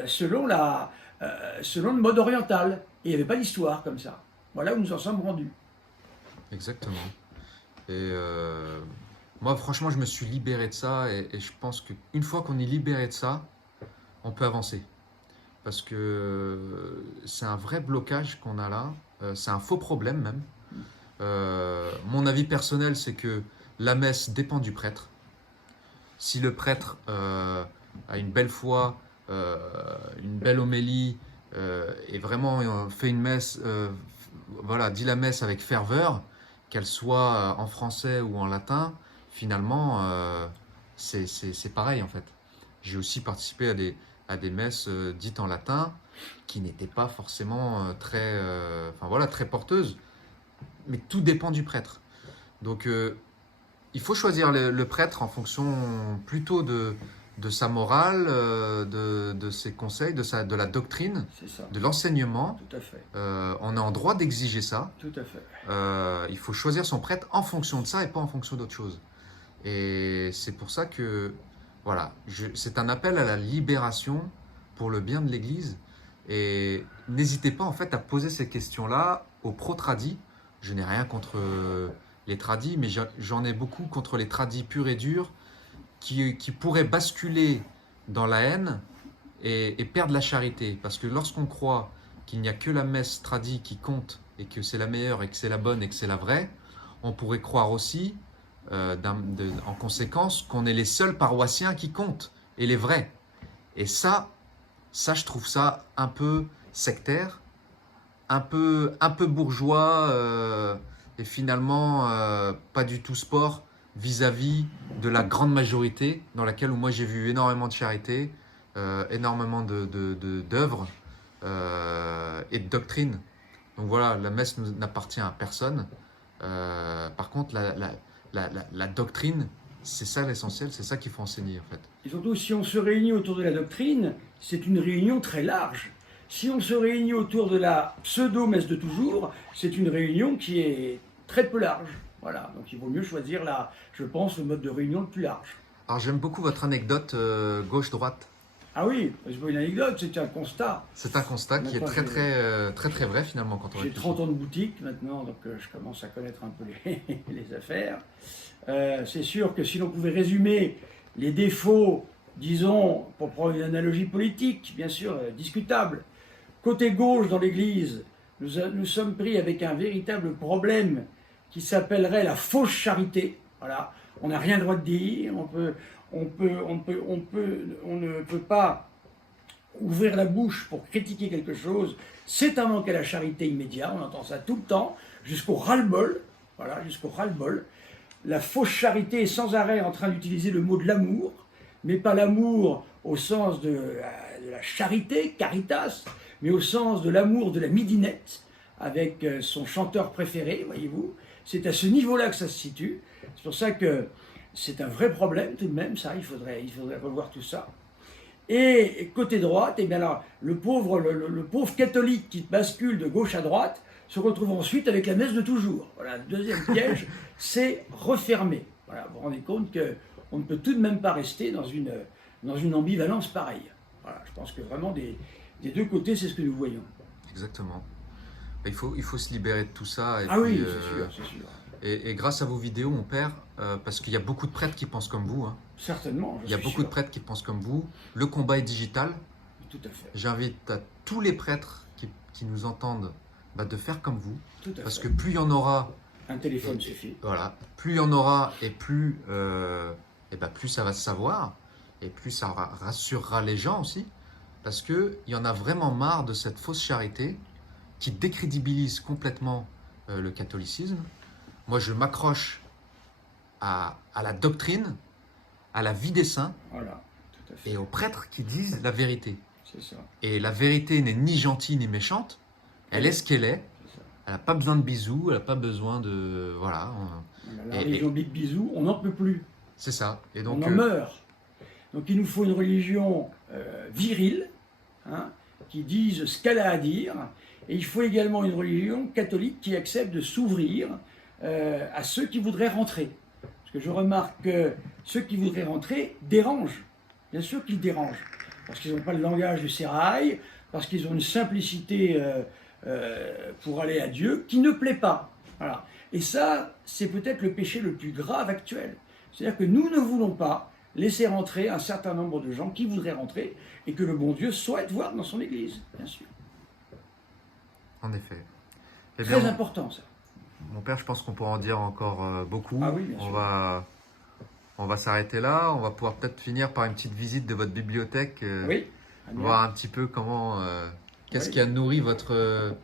selon le mode oriental. Et il n'y avait pas d'histoire comme ça. Voilà où nous en sommes rendus. Exactement. Et moi, franchement, je me suis libéré de ça et je pense qu'une fois qu'on est libéré de ça, on peut avancer. Parce que c'est un vrai blocage qu'on a là. C'est un faux problème même. Mon avis personnel, c'est que la messe dépend du prêtre. Si le prêtre a une belle foi, une belle homélie, et vraiment fait une messe, voilà, dit la messe avec ferveur, qu'elle soit en français ou en latin, finalement, c'est pareil en fait. J'ai aussi participé à des messes dites en latin qui n'étaient pas forcément très porteuses. Mais tout dépend du prêtre. Donc, il faut choisir le prêtre en fonction plutôt de sa morale, de ses conseils, de la doctrine, de l'enseignement. Tout à fait. On est en droit d'exiger ça. Tout à fait. Il faut choisir son prêtre en fonction de ça et pas en fonction d'autre chose. Et c'est pour ça que, voilà, c'est un appel à la libération pour le bien de l'Église. Et n'hésitez pas en fait à poser ces questions-là aux pro-tradis. Je n'ai rien contre les tradis, mais j'en ai beaucoup contre les tradis purs et durs qui pourraient basculer dans la haine et perdre la charité. Parce que lorsqu'on croit qu'il n'y a que la messe tradie qui compte et que c'est la meilleure et que c'est la bonne et que c'est la vraie, on pourrait croire aussi, en conséquence, qu'on est les seuls paroissiens qui comptent et les vrais. Et ça, je trouve ça un peu sectaire, un peu bourgeois et finalement pas du tout sport vis-à-vis de la grande majorité dans laquelle moi j'ai vu énormément de charité, énormément d'œuvres et de doctrines. Donc voilà, la messe n'appartient à personne. Par contre, la doctrine, c'est ça l'essentiel, c'est ça qu'il faut enseigner en fait. Et surtout, si on se réunit autour de la doctrine, c'est une réunion très large. Si on se réunit autour de la pseudo-messe de toujours, c'est une réunion qui est très peu large. Voilà, donc il vaut mieux choisir, je pense, le mode de réunion le plus large. Alors j'aime beaucoup votre anecdote gauche-droite. Ah oui, c'est pas une anecdote, c'est un constat. C'est un constat qui est très vrai finalement quand on J'ai 30 ans de boutique maintenant, donc je commence à connaître un peu les affaires. C'est sûr que si l'on pouvait résumer les défauts, disons, pour prendre une analogie politique, bien sûr, discutable, côté gauche dans l'Église, nous sommes pris avec un véritable problème qui s'appellerait la fausse charité. Voilà, on n'a rien le droit de dire, on ne peut pas ouvrir la bouche pour critiquer quelque chose, c'est un manque à la charité immédiat, on entend ça tout le temps, jusqu'au ras-le-bol, voilà, jusqu'au ras-le-bol. La fausse charité est sans arrêt en train d'utiliser le mot de l'amour, mais pas l'amour au sens de la charité, caritas, mais au sens de l'amour de la midinette, avec son chanteur préféré, voyez-vous. C'est à ce niveau-là que ça se situe. C'est pour ça que c'est un vrai problème tout de même, ça, il faudrait revoir tout ça. Et côté droite, eh bien là, le pauvre catholique qui bascule de gauche à droite se retrouve ensuite avec la messe de toujours. Voilà, le deuxième piège, c'est refermé. Voilà, vous vous rendez compte qu'on ne peut tout de même pas rester dans une ambivalence pareille. Voilà, je pense que vraiment des deux côtés, c'est ce que nous voyons. Exactement. Il faut se libérer de tout ça. Et ah puis, oui, c'est sûr. Et grâce à vos vidéos, mon père, parce qu'il y a beaucoup de prêtres qui pensent comme vous. Hein. Certainement. Il y a beaucoup de prêtres qui pensent comme vous. Le combat est digital. Tout à fait. J'invite à tous les prêtres qui nous entendent de faire comme vous. Tout à parce fait. que plus il y en aura... Un téléphone suffit. Voilà. Plus il y en aura et plus ça va se savoir. Et plus ça rassurera les gens aussi. Parce qu'il y en a vraiment marre de cette fausse charité qui décrédibilise complètement le catholicisme. Moi, je m'accroche à la doctrine, à la vie des saints, Voilà, tout à fait. et aux prêtres qui disent la vérité. C'est ça. Et la vérité n'est ni gentille ni méchante, elle est ce qu'elle est. Elle n'a pas besoin de bisous, elle n'a pas besoin de... Voilà. La religion Big Bisou, on n'en peut plus. C'est ça. Et donc, on en meurt. Donc il nous faut une religion virile, hein, qui dise ce qu'elle a à dire. Et il faut également une religion catholique qui accepte de s'ouvrir à ceux qui voudraient rentrer. Parce que je remarque que ceux qui voudraient rentrer dérangent. Bien sûr qu'ils dérangent. Parce qu'ils n'ont pas le langage du sérail, parce qu'ils ont une simplicité pour aller à Dieu qui ne plaît pas. Voilà. Et ça, c'est peut-être le péché le plus grave actuel. C'est-à-dire que nous ne voulons pas laisser rentrer un certain nombre de gens qui voudraient rentrer et que le bon Dieu souhaite voir dans son Église, bien sûr. en effet. Eh Très bien, important, ça. mon père, je pense qu'on pourra en dire encore beaucoup. Ah oui, bien sûr. On va s'arrêter là. On va pouvoir peut-être finir par une petite visite de votre bibliothèque. Oui. Voir un petit peu comment... qu'est-ce qui a nourri votre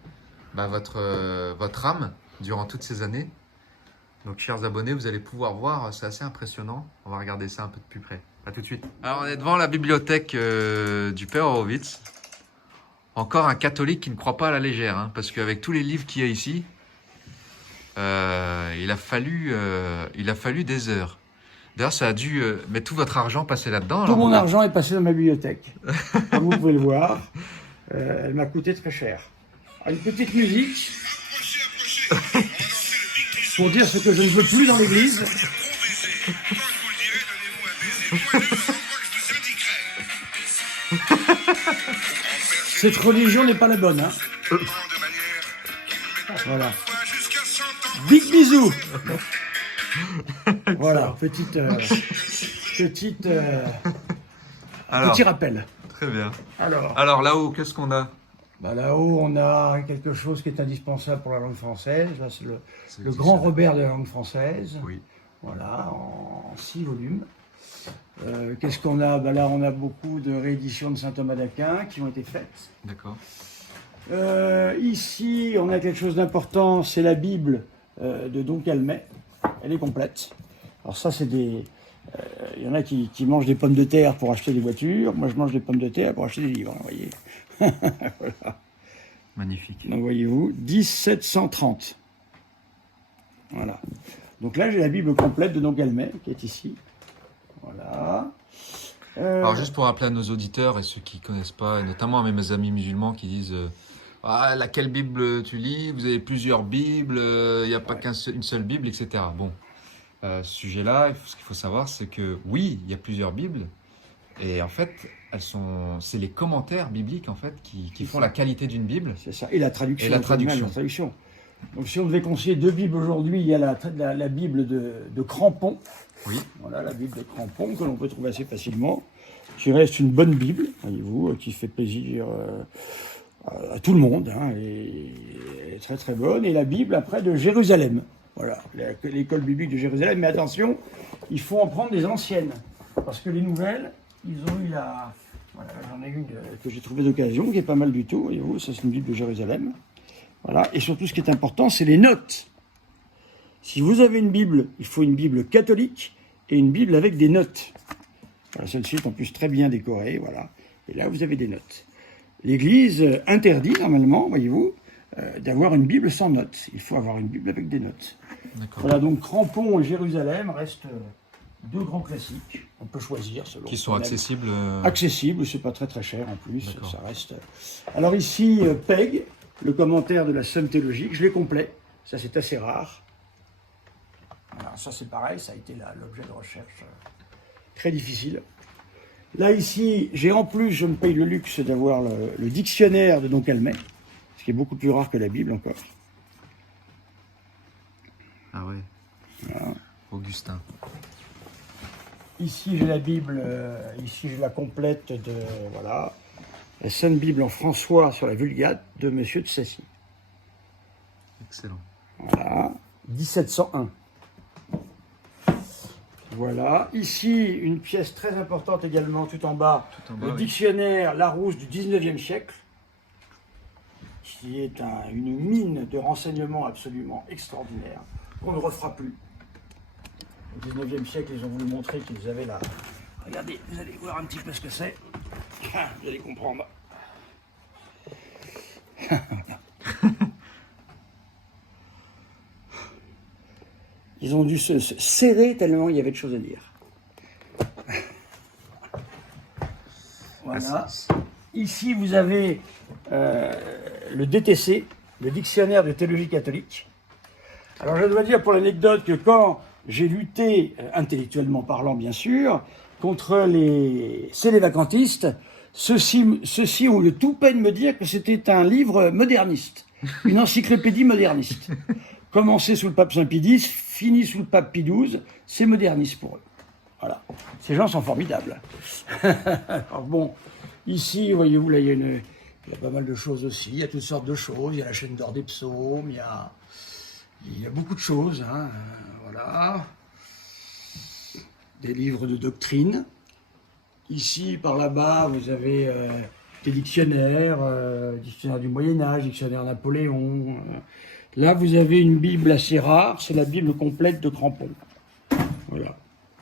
âme durant toutes ces années. Donc, chers abonnés, vous allez pouvoir voir, c'est assez impressionnant. On va regarder ça un peu de plus près. À tout de suite. Alors, on est devant la bibliothèque du Père Horowitz. Encore un catholique qui ne croit pas à la légère, hein, parce qu'avec tous les livres qu'il y a ici, il a fallu des heures. D'ailleurs, ça a dû mettre tout votre argent passer là-dedans. Tout mon argent est passé dans ma bibliothèque. Comme vous pouvez le voir, elle m'a coûté très cher. Alors, une petite musique pour dire ce que je ne veux plus dans l'église. Cette religion n'est pas la bonne. Hein. Voilà. Big bisous. Voilà, petit rappel. Très bien. Alors là-haut, qu'est-ce qu'on a? Là-haut, on a quelque chose qui est indispensable pour la langue française. Là, c'est le grand Robert de la langue française. Oui. Voilà, en 6 volumes. Qu'est-ce qu'on a? Là, on a beaucoup de rééditions de saint Thomas d'Aquin qui ont été faites. D'accord. Ici, on a quelque chose d'important, c'est la Bible de Don Calmet. Elle est complète. Alors ça, c'est des... Il y en a qui mangent des pommes de terre pour acheter des voitures. Moi, je mange des pommes de terre pour acheter des livres, vous voyez. Voilà. Magnifique. Donc, voyez-vous, 1730. Voilà. Donc là, j'ai la Bible complète de Don Calmet, qui est ici. Voilà. Alors, juste pour rappeler à nos auditeurs et ceux qui ne connaissent pas, et notamment à mes amis musulmans qui disent laquelle Bible tu lis? Vous avez plusieurs Bibles, il n'y a pas qu'une seule Bible, etc. Bon, ce sujet-là, ce qu'il faut savoir, c'est que oui, il y a plusieurs Bibles, et en fait, c'est les commentaires bibliques en fait qui font la qualité d'une Bible. C'est ça, et la traduction. Et la traduction. Même, la traduction. Donc, si on devait conseiller 2 Bibles aujourd'hui, il y a la Bible de Crampon. Oui. Voilà, la Bible de Crampon, que l'on peut trouver assez facilement, qui reste une bonne Bible, voyez-vous, qui fait plaisir à tout le monde, hein, et est très très bonne. Et la Bible, après, de Jérusalem. Voilà, l'école biblique de Jérusalem. Mais attention, il faut en prendre des anciennes, parce que les nouvelles, ils ont eu Voilà, j'en ai une que j'ai trouvée d'occasion, qui est pas mal du tout. Voyez-vous, ça c'est une Bible de Jérusalem. Voilà, et surtout ce qui est important, c'est les notes. Si vous avez une Bible, il faut une Bible catholique et une Bible avec des notes. Voilà, celle-ci est en plus très bien décorée, voilà. Et là, vous avez des notes. L'Église interdit normalement, voyez-vous, d'avoir une Bible sans notes. Il faut avoir une Bible avec des notes. Voilà, donc Crampon et Jérusalem restent deux grands classiques. On peut choisir selon. Qui sont accessibles. Accessibles, c'est pas très très cher en plus. Ça reste. Alors ici, Peg, le commentaire de la Somme théologique, je l'ai complet. Ça, c'est assez rare. Alors, ça, c'est pareil, ça a été l'objet de recherche très difficile. Là, ici, j'ai en plus, je me paye le luxe d'avoir le dictionnaire de Don Calmet, ce qui est beaucoup plus rare que la Bible encore. Ah ouais. Voilà. Augustin. Ici, j'ai la Bible, ici, j'ai la complète de, voilà, la Sainte Bible en François sur la Vulgate de Monsieur de Sassy. Excellent. Voilà, 1701. Voilà, ici, une pièce très importante également, tout en bas, le dictionnaire Larousse du 19e siècle, qui est une mine de renseignements absolument extraordinaire, qu'on ne refera plus. Au 19e siècle, ils ont voulu montrer qu'ils avaient la... Regardez, vous allez voir un petit peu ce que c'est. Vous allez comprendre. Ils ont dû se serrer tellement il y avait de choses à dire. Voilà. Ici, vous avez le DTC, le Dictionnaire de théologie catholique. Alors, je dois dire pour l'anecdote que quand j'ai lutté, intellectuellement parlant bien sûr, contre les célévacantistes, ceux-ci ont eu le toupet de me dire que c'était un livre moderniste, une encyclopédie moderniste. Commencé sous le pape Saint Pie X, fini sous le pape Pie XII, c'est moderniste pour eux. Voilà. Ces gens sont formidables. Alors bon, ici, voyez-vous, là, il y a pas mal de choses aussi. Il y a toutes sortes de choses. Il y a la chaîne d'or des psaumes, il y a beaucoup de choses. Hein. Voilà. Des livres de doctrine. Ici, par là-bas, vous avez des dictionnaires, dictionnaire du Moyen-Âge, dictionnaire Napoléon. Là, vous avez une Bible assez rare, c'est la Bible complète de Crampon. Voilà.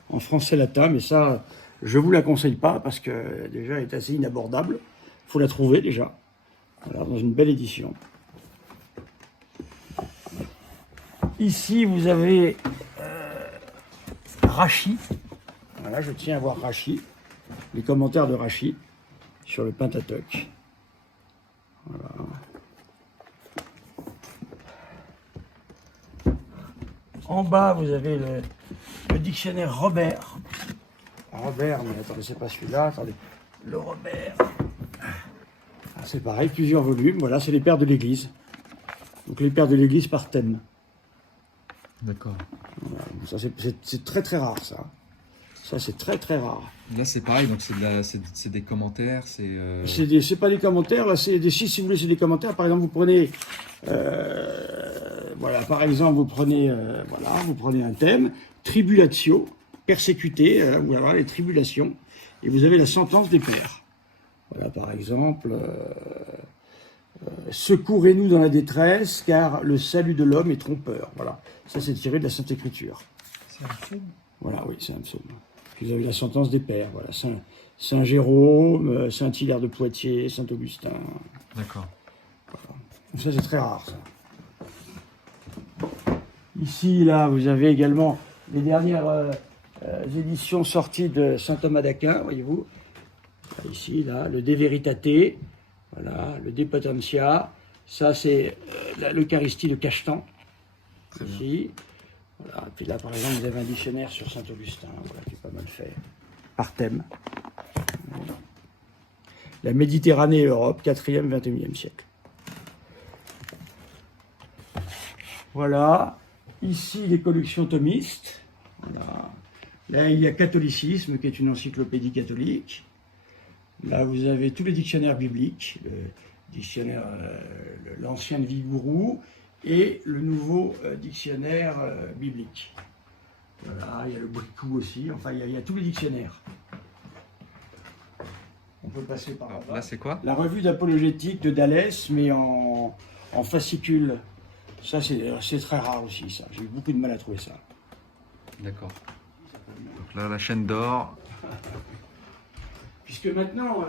En français latin, mais ça, je ne vous la conseille pas parce que déjà, elle est assez inabordable. Il faut la trouver déjà. Voilà, dans une belle édition. Ici, vous avez Rachi. Voilà, je tiens à voir Rachi. Les commentaires de Rachi sur le Pentateuque. Voilà. En bas, vous avez le dictionnaire Robert. Robert, mais attendez, c'est pas celui-là. Attendez, le Robert. Ah, c'est pareil, plusieurs volumes. Voilà, c'est les pères de l'Église. Donc les pères de l'Église par thème. D'accord. Voilà, ça, c'est très très rare, ça. Ça, c'est très très rare. Là, c'est pareil, donc c'est des commentaires, c'est... C'est pas des commentaires, là, c'est si vous voulez, c'est des commentaires. Par exemple, vous prenez... voilà, par exemple, vous prenez un thème, tribulatio, persécuté, voilà, les tribulations, et vous avez la sentence des pères. Voilà, par exemple, secourez-nous dans la détresse, car le salut de l'homme est trompeur. Voilà, ça c'est tiré de la Sainte Écriture. C'est un psaume. Voilà, oui, c'est un psaume. Vous avez la sentence des pères, voilà, Saint Jérôme, Saint Hilaire de Poitiers, Saint Augustin. D'accord. Voilà. Ça c'est très rare, ça. Ici, là, vous avez également les dernières éditions sorties de saint Thomas d'Aquin, voyez-vous. Ici, là, le De Veritate, voilà, le De Potentia. Ça, c'est l'Eucharistie de Cachetan. Ici. Voilà. Et puis là, par exemple, vous avez un dictionnaire sur saint Augustin, voilà, qui est pas mal fait, par thème. Voilà. La Méditerranée et l'Europe, 4e, 21e siècle. Voilà. Ici, les collections thomistes. Voilà. Là, il y a Catholicisme, qui est une encyclopédie catholique. Là, vous avez tous les dictionnaires bibliques, le dictionnaire, l'ancien de Vigourou et le nouveau dictionnaire biblique. Voilà, il y a le Bricou aussi, enfin, il y a tous les dictionnaires. On peut passer par Alors, là-bas. là, c'est quoi? La revue d'apologétique de Dallès, mais en fascicule. Ça, c'est très rare aussi, ça. J'ai eu beaucoup de mal à trouver ça. D'accord. Donc là, la chaîne d'or. Puisque maintenant,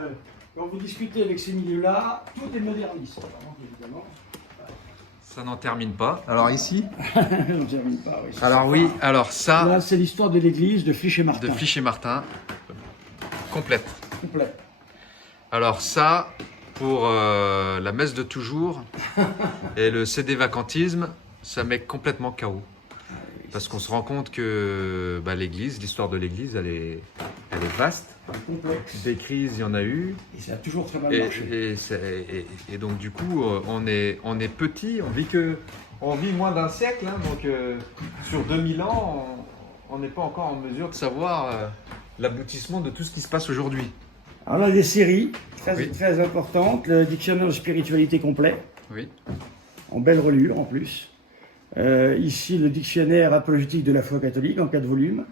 quand vous discutez avec ces milieux-là, tout est moderniste. Par contre, évidemment, Ça n'en termine pas. Alors ici? on ne termine pas. Oui, c'est Alors ça. oui, alors ça, Là, c'est l'histoire de l'église de Flich-et-Martin. de Flich-et-Martin, complète. Complet. Alors ça, pour la messe de toujours et le CD vacantisme, ça met complètement KO. Parce qu'on se rend compte que l'église, l'histoire de l'église, elle est vaste. Complexe. Des crises, il y en a eu. Et ça a toujours très mal marché. Et donc du coup, on est petit, on vit moins d'un siècle, hein, donc sur 2000 ans, on n'est pas encore en mesure de savoir l'aboutissement de tout ce qui se passe aujourd'hui. Alors là, des séries très, Oui. très importantes. Le dictionnaire de spiritualité complet, Oui, en belle reliure en plus. Ici, le dictionnaire apologétique de la foi catholique en 4 volumes.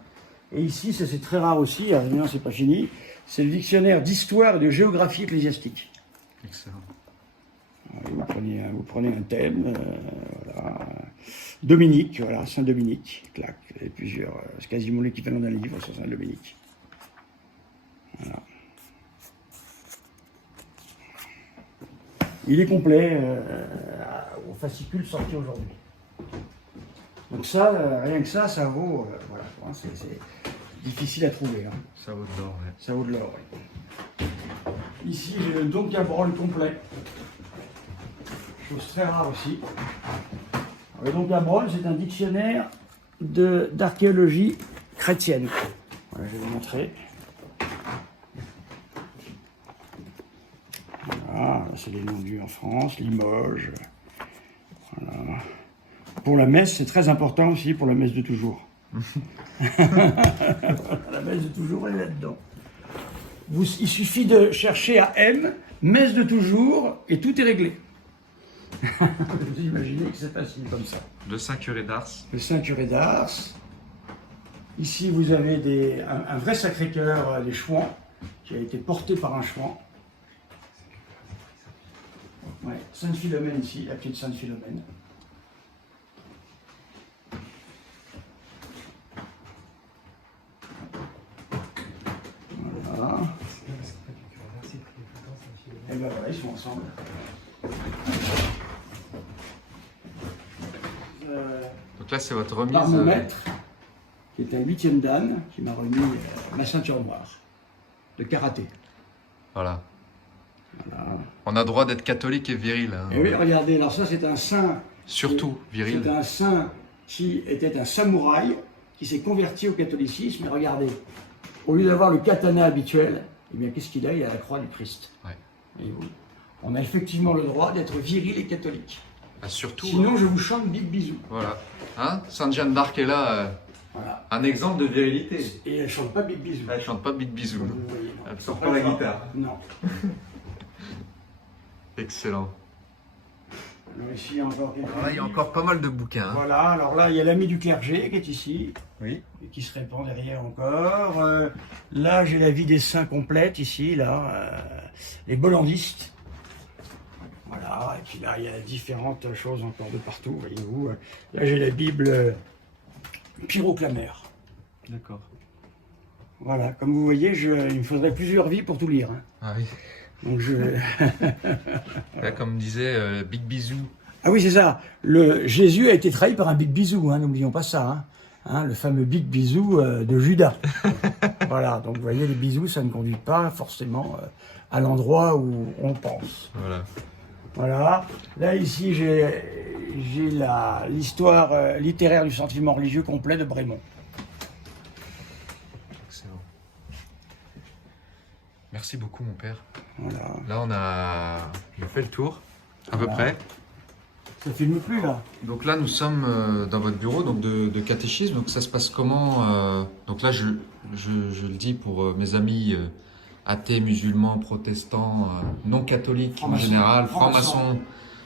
Et ici, ça c'est très rare aussi, alors évidemment c'est pas fini, c'est le dictionnaire d'histoire et de géographie ecclésiastique. excellent. Vous prenez un thème, voilà. Dominique, voilà, Saint-Dominique, clac. Il y a plusieurs, c'est quasiment l'équivalent d'un livre sur Saint-Dominique. Voilà. Il est complet au fascicule sorti aujourd'hui. Donc ça, rien que ça vaut, voilà, c'est difficile à trouver. Hein. Ça vaut de l'or, ouais. Ça vaut de l'or, oui. Ici, j'ai le Don Cabrol complet. Chose très rare aussi. Le Don Cabrol, c'est un dictionnaire d'archéologie chrétienne. Voilà, je vais vous montrer. Voilà, c'est les noms dus en France, Limoges. Voilà. Pour la messe, c'est très important aussi pour la messe de toujours. La messe de toujours, elle est là-dedans. Il suffit de chercher à M, messe de toujours, et tout est réglé. Vous imaginez que c'est facile comme ça. Le Saint Curé d'Ars. Le Saint Curé d'Ars. Ici, vous avez un vrai Sacré-Cœur, les Chouans, qui a été porté par un Chouan. Ouais, Sainte Philomène ici, la petite Sainte Philomène. Voilà. Et ben voilà, ils sont ensemble. Donc là, c'est votre remise. Par mon maître, qui est un 8e dan, qui m'a remis ma ceinture noire de karaté. Voilà. Voilà. On a droit d'être catholique et viril. Hein. Et oui, regardez, alors ça c'est un saint. Surtout viril. C'est un saint qui était un samouraï, qui s'est converti au catholicisme. Et regardez, au lieu d'avoir le katana habituel, eh bien qu'est-ce qu'il a? Il a la croix du Christ. Ouais. Et oui. On a effectivement le droit d'être viril et catholique. Ah, surtout. Sinon, je vous chante Big Bisou. Voilà. Hein, Sainte Jeanne d'Arc est là. Voilà. Un exemple de virilité. Et elle chante pas Big Bisou. Elle chante pas Big Bisou. Comme vous voyez, non. Elle sort pas la guitare. Non. Excellent. Alors ici, il y a encore quelques Là, il y a livres. encore pas mal de bouquins. Hein. Voilà, alors là, il y a l'ami du clergé qui est ici, Oui. et qui se répand derrière encore. Là, j'ai la vie des saints complète ici, là, les bollandistes. Voilà, et puis là, il y a différentes choses encore de partout, voyez-vous. Là, j'ai la Bible pyroclamère. D'accord. Voilà, comme vous voyez, il me faudrait plusieurs vies pour tout lire. Hein. Ah oui. Donc Là, comme disait Big Bisou. Ah oui, c'est ça. Jésus a été trahi par un Big Bisou, hein, n'oublions pas ça. Hein. Hein, le fameux Big Bisou de Judas. Voilà, donc vous voyez, les bisous, ça ne conduit pas forcément à l'endroit où on pense. Voilà. Voilà. Là, ici, j'ai l'histoire littéraire du sentiment religieux complet de Brémond. Excellent. Merci beaucoup, mon père. Voilà. Là, on a fait le tour, à peu Voilà. près. Ça filme plus, là. Donc là, nous sommes dans votre bureau donc de catéchisme. Donc ça se passe comment Donc là, je le dis pour mes amis athées, musulmans, protestants, non catholiques en Francs-maçons. général, Francs-maçons.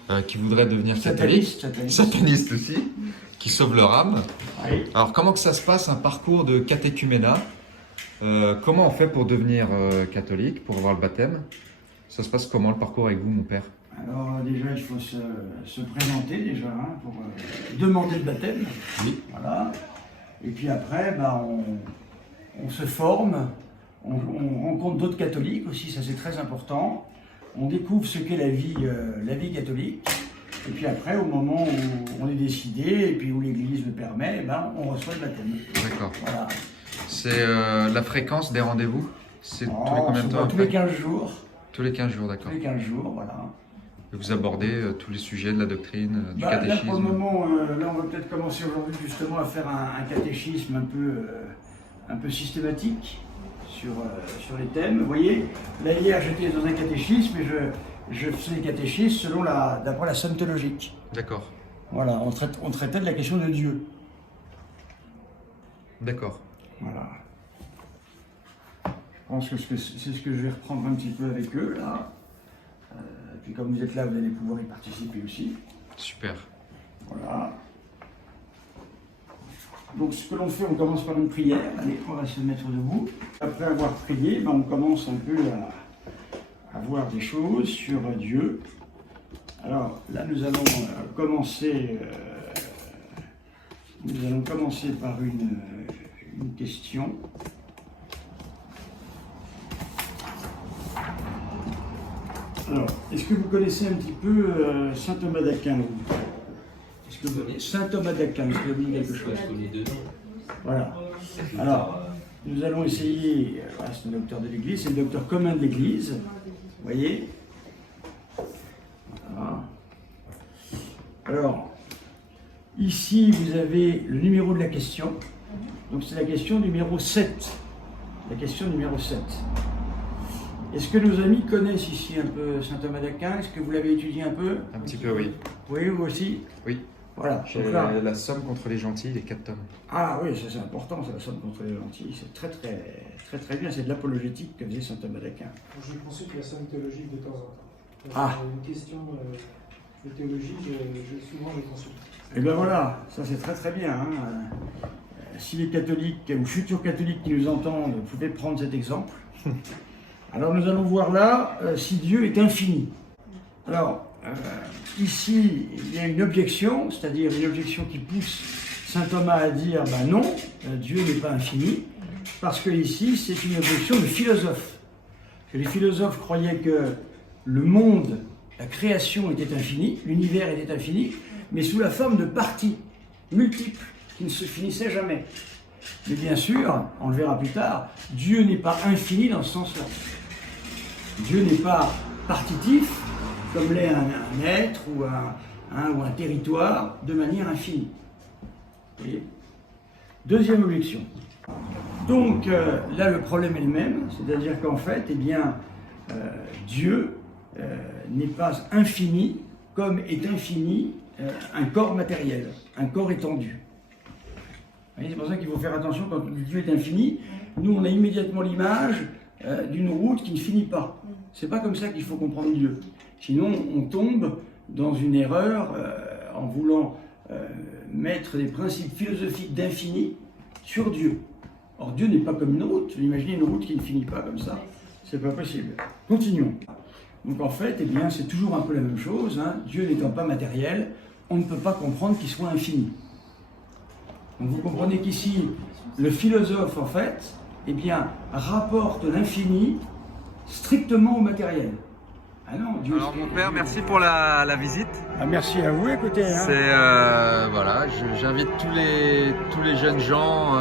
francs-maçons, qui voudraient devenir catholiques, satanistes aussi, qui sauvent leur âme. Oui. Alors comment que ça se passe, un parcours de catéchuménat Comment on fait pour devenir catholique, pour avoir le baptême? Ça se passe comment le parcours avec vous, mon père? Alors déjà, il faut se présenter déjà pour demander le baptême. Oui. Voilà. Et puis après, on se forme, on rencontre d'autres catholiques aussi, ça c'est très important. On découvre ce qu'est la vie catholique. Et puis après, au moment où on est décidé, et puis où l'Église le permet, on reçoit le baptême. D'accord. Voilà. C'est la fréquence des rendez-vous? C'est tous les combien de temps? Tous les 15 jours. Tous les 15 jours, d'accord. Tous les 15 jours, voilà. Et vous abordez tous les sujets de la doctrine, du Là, catéchisme? pour le moment, on va peut-être commencer aujourd'hui justement à faire un catéchisme un peu systématique sur les thèmes. Vous voyez, là hier j'étais dans un catéchisme et je faisais des catéchismes d'après la somme théologique. D'accord. Voilà, on traitait de la question de Dieu. D'accord. Voilà. Je pense que c'est ce que je vais reprendre un petit peu avec eux là. Et puis comme vous êtes là, vous allez pouvoir y participer aussi. Super. Voilà. Donc ce que l'on fait, on commence par une prière. Allez, on va se mettre debout. Après avoir prié, on commence un peu à voir des choses sur Dieu. Alors là, nous allons commencer par une question. Alors, est-ce que vous connaissez un petit peu saint Thomas d'Aquin? Est-ce que vous connaissez saint Thomas d'Aquin? Est-ce que vous avez quelque chose? Voilà. Alors, nous allons essayer. Voilà, c'est un docteur de l'Église, c'est le docteur commun de l'Église. Vous voyez? Voilà. Alors, ici, vous avez le numéro de la question. Donc, c'est la question numéro 7. La question numéro 7. Est-ce que nos amis connaissent ici un peu saint Thomas d'Aquin? Est-ce que vous l'avez étudié un peu? Un petit peu, oui. Oui, vous aussi? Oui. Voilà. J'ai Donc là, la somme contre les gentils, les 4 tomes. ah oui, ça c'est important, c'est la somme contre les gentils. C'est très bien. C'est de l'apologétique que faisait saint Thomas d'Aquin. Je consulte la somme théologique de temps en temps. Quand Ah. j'ai une question de théologie, souvent je consulte. Et bien voilà, ça c'est très bien. Hein. Si les catholiques ou futurs catholiques qui nous entendent pouvaient prendre cet exemple. Alors nous allons voir là si Dieu est infini. Alors ici il y a une objection, c'est-à-dire une objection qui pousse saint Thomas à dire non, Dieu n'est pas infini, parce que ici c'est une objection de philosophe. Que les philosophes croyaient que le monde, la création était infinie, l'univers était infini, mais sous la forme de parties multiples qui ne se finissaient jamais. Mais bien sûr, on le verra plus tard, Dieu n'est pas infini dans ce sens-là. Dieu n'est pas partitif, comme l'est un être ou un territoire, de manière infinie. Vous voyez ? Deuxième objection. Donc là, le problème est le même, c'est-à-dire qu'en fait, Dieu n'est pas infini, comme est infini un corps matériel, un corps étendu. C'est pour ça qu'il faut faire attention quand Dieu est infini. Nous, on a immédiatement l'image d'une route qui ne finit pas. C'est pas comme ça qu'il faut comprendre Dieu. Sinon, on tombe dans une erreur en voulant mettre des principes philosophiques d'infini sur Dieu. Or, Dieu n'est pas comme une route. Vous imaginez une route qui ne finit pas comme ça. C'est pas possible. Continuons. Donc en fait, c'est toujours un peu la même chose. Hein. Dieu n'étant pas matériel, on ne peut pas comprendre qu'il soit infini. Donc vous comprenez qu'ici, le philosophe, en fait, rapporte l'infini strictement au matériel. Ah non, Dieu. Alors mon père, merci pour la visite. Ah, merci à vous, écoutez. Hein. C'est voilà, j'invite tous les jeunes gens,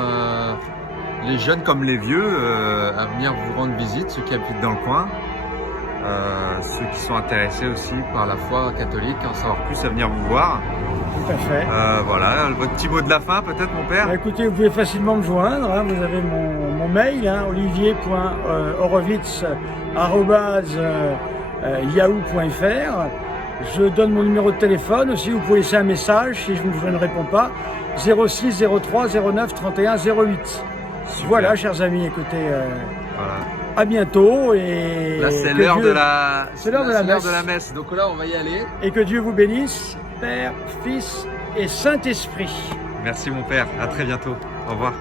les jeunes comme les vieux, à venir vous rendre visite, ceux qui habitent dans le coin. Ceux qui sont intéressés aussi par la foi catholique, en savoir plus, à venir vous voir. Tout à fait. Voilà, votre petit mot de la fin peut-être, mon père? Écoutez, vous pouvez facilement me joindre, hein. Vous avez mon mail, hein, olivier.horowitz@yahoo.fr. Je donne mon numéro de téléphone aussi, vous pouvez laisser un message si je ne réponds pas, 06 03 09 31 08. Super. Voilà, chers amis, écoutez, Voilà. à bientôt. Et Là, c'est l'heure de la messe. Donc là, on va y aller. Et que Dieu vous bénisse, Père, Fils et Saint-Esprit. Merci, mon père. À très bientôt. Au revoir.